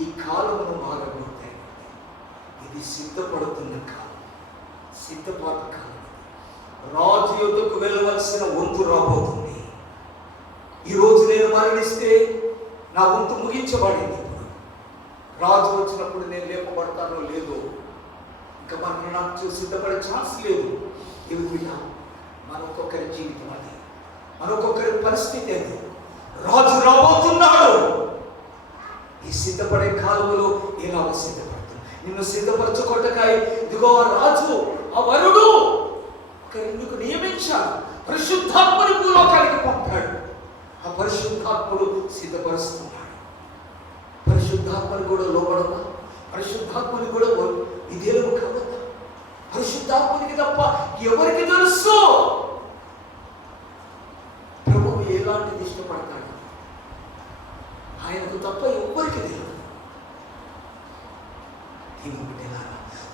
ఈ కాలమును మారబోతాయి. ఇది సిద్ధపడుతున్న కాలం, సిద్ధపాటు కాలం. రాజు యొద్దకు వెళ్ళవలసిన వంతు రాబోతుంది. ఈరోజు నేను మరణిస్తే నా వంతు ముగించబడింది. రాజు వచ్చినప్పుడు నేను లేపబడతానో లేదో, ఇంకా మనం నాకు సిద్ధపడే ఛాన్స్ లేదు. దేవుడిలా మనొక్కొక్కరి జీవితం అది, మనొక్కొక్కరి పరిస్థితి అది. రాజు రాబోతున్నాడు. ఈ సిద్ధపడే కాలంలో ఎలా సిద్ధపడుతుంది? నిన్ను సిద్ధపరచుకోటకాయ ఇదిగో ఆ రాజు, ఆ వరుడు ఎందుకు నియమించాడు? పరిశుద్ధాత్ముని భూలోకానికి పంపాడు. ఆ పరిశుద్ధాత్ముడు సిద్ధపరుస్తున్నాడు. పరిశుద్ధాత్మని కూడా లోబడదా? పరిశుద్ధాత్మని కూడా విధేయులు కావద్దా? పరిశుద్ధాత్మనికి తప్ప ఎవరికి తెలుసు ప్రభువు ఎలాంటిది ఇష్టపడతాడు? ఆయనకు తప్ప ఎవరికి తెలియదు.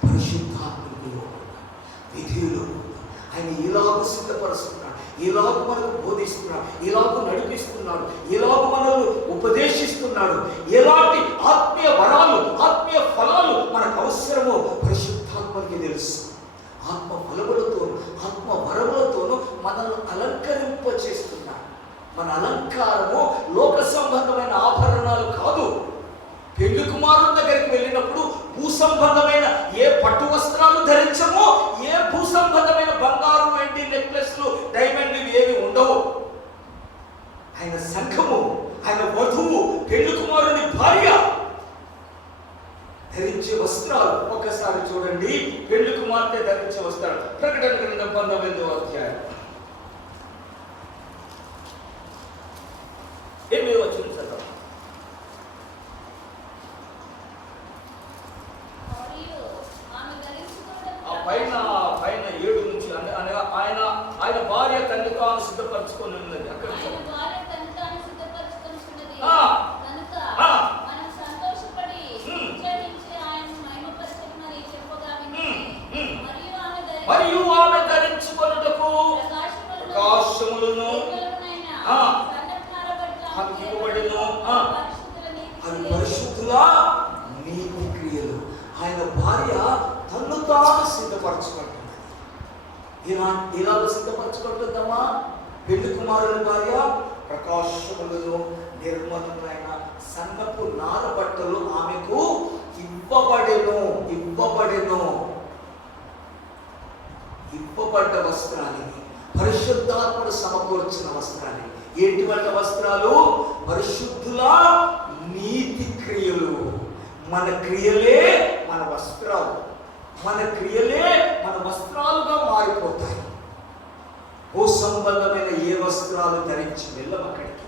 పరిశుద్ధాత్మనికి లోబడదా? విధేయులు ఆయన ఇలాగ సిద్ధపరుస్తున్నాడు, ఇలాగ మనకు బోధిస్తున్నాడు, ఇలాగ నడిపిస్తున్నాడు, ఇలాగ మనల్ని ఉపదేశిస్తున్నాడు. ఎలాంటి ఆత్మీయ వరాలు, ఆత్మీయ ఫలాలు మనకు అవసరమో పరిశుద్ధాత్మకి తెలుసు. ఆత్మ ఫలములతోనూ ఆత్మ వరములతోనూ మనల్ని అలంకరింప చేస్తున్నాడు. మన అలంకారము లోక సంబంధమైన ఆభరణాలు కాదు. పెళ్లి కుమారుల దగ్గరికి వెళ్ళినప్పుడు భూ సంబంధమైన ఏ పట్టు వస్త్రాలు ధరించమో, ఏ భూ సంబంధమైన బంగారు, వెండి నెక్లెస్లు, డైమండ్లు ఏవి ఉండవు. ఆయన సంఘము, ఆయన వధువు, పెళ్లి కుమారుని భార్య ధరించే వస్త్రాలు ఒక్కసారి చూడండి. పెళ్లి కుమార్తె ధరించే వస్త్రాలు ప్రకటన గ్రంథం 19వ అధ్యాయం 8వ వచనం చదవండి. పైన 7 నుంచి అనగా ఆయన భార్య తల్లి తాను సిద్ధపరచుకొని ఉన్నది. అక్కడ మరియు ఆమె ధరించుకొనుటకు ప్రకాశములను ఇవ్వబడిను. అది పరిశుద్ధుల నీతి క్రియలు. ఆయన భార్య తన్ను తాను సిద్ధపరచుకుంటుంది. ఇలా సిద్ధపరచుకుంటుందమ్మా? పెళ్లి కుమారుల భార్య ప్రకాశములను నిర్మలమైన సన్నపు నార బట్టలు ఆమెకు ఇవ్వబడ్డ వస్త్రాలు. పరిశుద్ధాత్ముడు సమకూర్చిన వస్త్రాలు. ఎటువంటి వస్త్రాలు? పరిశుద్ధుల నీతి క్రియలు. మన క్రియలే మన వస్త్రాలు, మన క్రియలే మన వస్త్రాలుగా మారిపోతాయి. భూ సంబంధమైన ఏ వస్త్రాలు ధరించి వెళ్ళం అక్కడికి.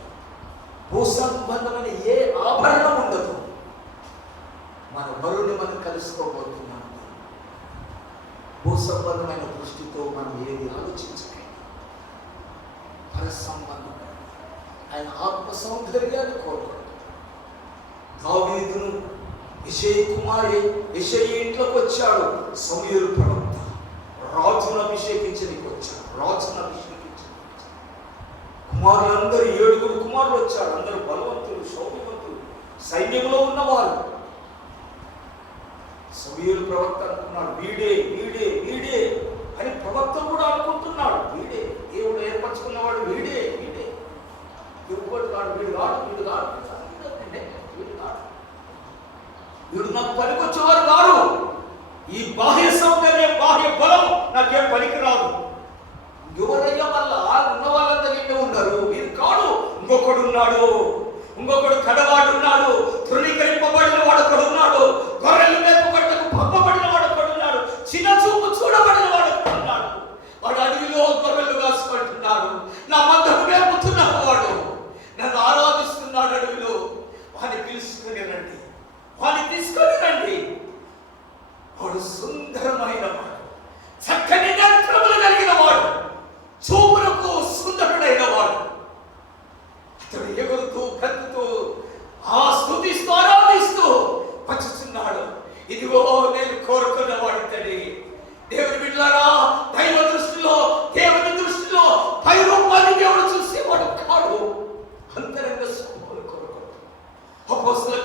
భూ సంబంధమైన ఏ ఆభరణం ఉండదు. మన వరుని మనం కలుసుకోబోతున్నాం. భూ సంబంధమైన దృష్టితో మనం ఏది ఆలోచించకండి. పర సంబంధం ఆయన ఆత్మ సౌందర్యాన్ని కోరుకుంటాడు. దావీదును యెషయి ఇంట్లోకి వచ్చాడు. సమూయేలు ప్రవక్త రాజును అభిషేకించడానికి వచ్చాడు. కుమారులందరూ 7 కుమారులు వచ్చారు. అందరూ బలవంతులు, శౌర్యవంతులు, సైన్యంలో ఉన్నవారు. సమూయేలు ప్రవక్త అనుకున్నాడు, వీడే అని ప్రవక్త కూడా అనుకుంటున్నాడు. వీడే దేవుడు ఏర్పరచుకున్నవాడు, వీడే ఎవరు కాడు, వీడు నాకు పనికొచ్చేవారు కాదు. ఈ బాహ్య సౌందర్యం, బాహ్య బలం నాకేం పనికి రాదు. ఎవరయ్యా వల్ల ఉన్న వాళ్ళందరూ ఉన్నారు, వీరు కాడు. ఇంకొకడు కడవాడున్నాడు, తృణీకరింపబడిన వాడు ఒకడున్నాడు, గొర్రెలు మేపుకొట్టకు పంపబడిన వాడు ఒకడున్నాడు, చిన్న చూపు చూడబడిన వాడు ఒకడున్నాడు. వాడు అడవిలో గొర్రెలు కాసుకుంటున్నాడు, నా మందను మేపుతున్నాడు. వాడు నన్ను ఆరాధిస్తున్నాడు అడవిలో. వాడిని తీసుకొని రండి. వాడు సుందరమైన వాడు, చక్కని నేత్రములు కలిగిన వాడు.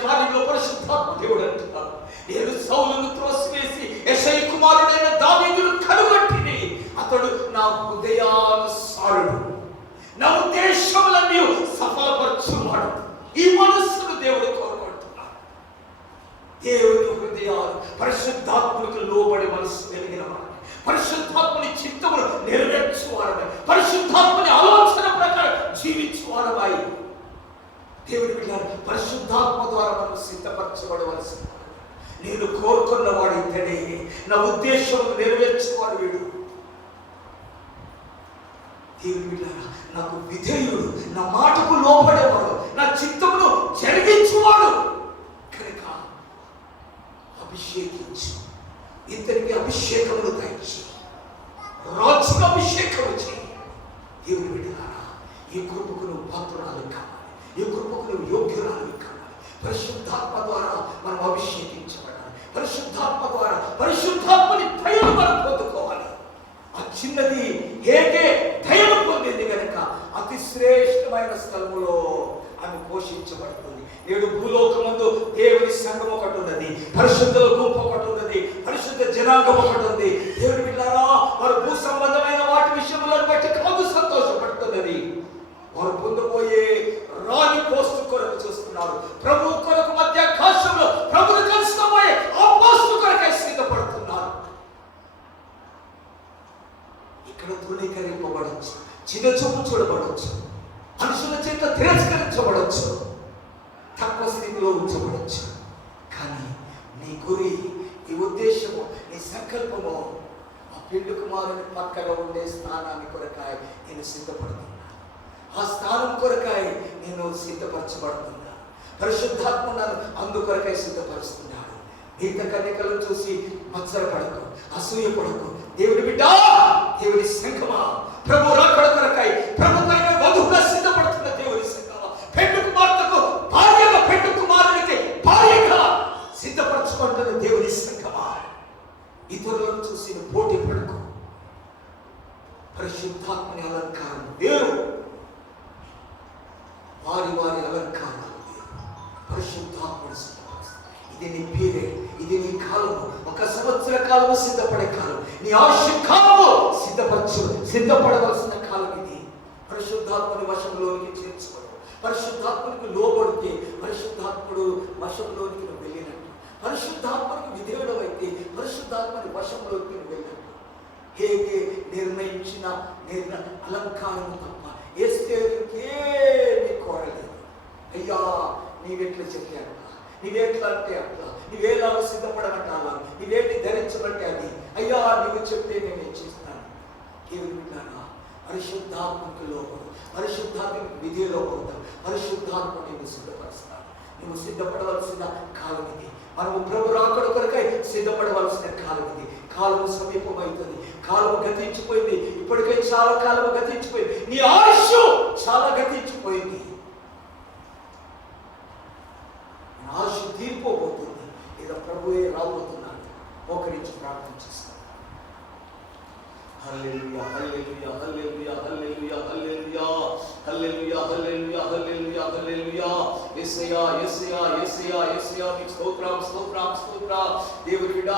కార్యంలో పరిశుద్ధాత్మ దేవుడు అంటున్నారు, నేను సౌలును త్రోసివేసి యెషై కుమారుడైన దావీదును కనుగొట్టిని. అతడు నా హృదయానుసారుడు, నా ఉద్దేశములన్నీ సఫలపరచువాడు. ఈ మనస్సును దేవుడు కోరుకుంటున్నాడు. దేవుని హృదయాలు పరిశుద్ధాత్మకు లోబడి మనస్సు కలిగిన వాడు, పరిశుద్ధాత్మని చిత్తమును నెరవేర్చువాడమై, పరిశుద్ధాత్మని ఆలోచన ప్రకారం జీవించువాడమై. దేవుని బిడ్డలారా, పరిశుద్ధాత్మ ద్వారా మనం సిద్ధపరచబడవలసి. నేను కోరుకున్నవాడు ఇతడే, నా ఉద్దేశం నెరవేర్చువాడు వీడు. దేవుని బిడ్డలారా, నాకు విధేయుడు, నా మాటకు లోబడేవాడు, నా చిత్తమును జరిగించువాడు కనుక అభిషేకించు. ఇతనికి అభిషేకమును దయచి, రాజుకు అభిషేకము చేయి. దేవుని బిడ్డలారా, ఈ కృపకు నువ్వు పాత్రురాలు కావాలి, ఈ కృపకు నువ్వు యోగ్యురాలు కావాలి. పరిశుద్ధాత్మ ద్వారా మనం అభిషేకించబడాలి. పరిశుద్ధాత్మ ద్వారా పరిశుద్ధాత్మని దయను మనం పొందుకోవాలి. ఆ చిన్నది హేగే దయను పొందింది కనుక అతి శ్రేష్టమైన స్థలములో ఆమె పోషించబడుతుంది. నేడు భూలోకమందు దేవుని సంఘం ఒకటి ఉన్నది, పరిశుద్ధుల గుంపు ఒకటి ఉన్నది, పరిశుద్ధ జనాంగం ఒకటి ఉంది. దేవుని బిడ్డలారా, వారు భూ సంబంధమైన వాటి విషయములను బట్టి కాదు సంతోషపడుతున్నది, వారు పొందబోయే రాణి పోస్టు కొరకు చూస్తున్నారు. ప్రభు కొరకు మధ్య ఆకాశంలో ప్రభుని కలుసుకోబోయే ఆ పోస్టు కొరకై సిద్ధపడుతున్నారు. ఇక్కడ ధృవీకరింపబడవచ్చు, చిన్నచూపు చూడబడవచ్చు, మనుషుల చేత తిరస్కరించబడవచ్చు, తక్కువ స్థితిలో ఉంచబడవచ్చు. కానీ నీ గురి, నీ ఉద్దేశము, నీ సంకల్పము ఆ పెళ్లి కుమారుని పక్కన ఉండే స్థానాన్ని కొరకాయ నేను సిద్ధపడుతున్నా. ఆ స్థానం కొరకాయ నేను సిద్ధపరచబడుతున్నా. పరిశుద్ధాత్మ నన్ను అందుకొరకై సిద్ధపరుస్తున్నాడు. నీత కన్యకలను చూసి మత్సరపడకు, అసూయపడకు. దేవుడి బిడ్డ, దేవుడి సంఘమా, ప్రభు రాకడ కొరకై, ప్రభు కొరకై వధువుగా సిద్ధపడుతున్న దేవుడి సంఘమా, పెళ్లి కుమార్తెకు భార్యగా, పెళ్లి కుమారునికి భార్యగా సిద్ధపరచుకుంటున్న దేవుడి సంఘమా, ఇతరులను చూసి పోటీ పడకు. పరిశుద్ధాత్మని అలంకారం వేరు, వారి వారి అలంకారాలు వేరు. పరిశుద్ధాత్మని సిద్ధపరుస్తుంది. ఇది నీ పీరియడ్, ఇది నీ కాలము, 1 సంవత్సర కాలము సిద్ధపడే కాలం, నీ ఆయుష్య కాలము సిద్ధపడవలసిన కాలం ఇది. పరిశుద్ధాత్మని వశంలోనికి చేర్చుకోవడం, పరిశుద్ధాత్మనికి లోబడితే పరిశుద్ధాత్ముడు వశంలోనికి నువ్వు వెళ్ళినట్టు, పరిశుద్ధాత్మనికి విధేయుడు అయితే పరిశుద్ధాత్మని వశంలోకి నువ్వు వెళ్ళినట్టు. హేగే నిర్ణయించిన అలంకారం తప్ప ఏస్తేరుకేమీ కోరలేదు. అయ్యా, నీవెట్లా చెప్పాను, నీవేట్లా అంటే అట్లా, నీవేలాగా సిద్ధపడమంటే అలా, నీవేంటి ధరించమంటే అది. అయ్యా, నీవు చెప్తే నేను చేస్తాను. కేవలం పరిశుద్ధాత్మకు లోపడు, పరిశుద్ధాత్మకు విధిలో పోతావు, పరిశుద్ధాత్మ నేను సిద్ధపరుస్తాను. నువ్వు సిద్ధపడవలసిన కాలం ఇది. మనము ప్రభు రాకడ కొరకై సిద్ధపడవలసిన కాలం ఇది. కాలము సమీపమవుతుంది, కాలము గతించిపోయింది. ఇప్పటికే చాలా కాలము గతించిపోయింది. నీ ఆయుష్ చాలా గతించిపోయింది. ఆయుష్ తీరిపోబోతుంది. ఇక ప్రభువే రాబోతున్నాడు. మోకరించి ప్రార్థన చేస్తాను. హల్లెలూయా, హల్లెలూయా, హల్లెలూయా, హల్లెలూయా, హల్లెలూయా, హల్లెలూయా, హల్లెలూయా, హల్లెలూయా, హల్లెలూయా. యేసయ్యా, యేసయ్యా, యేసయ్యా, యేసయ్యా, నీకు స్తోత్రం, స్తోత్రం, స్తోత్రం. దేవుని బిడ్డ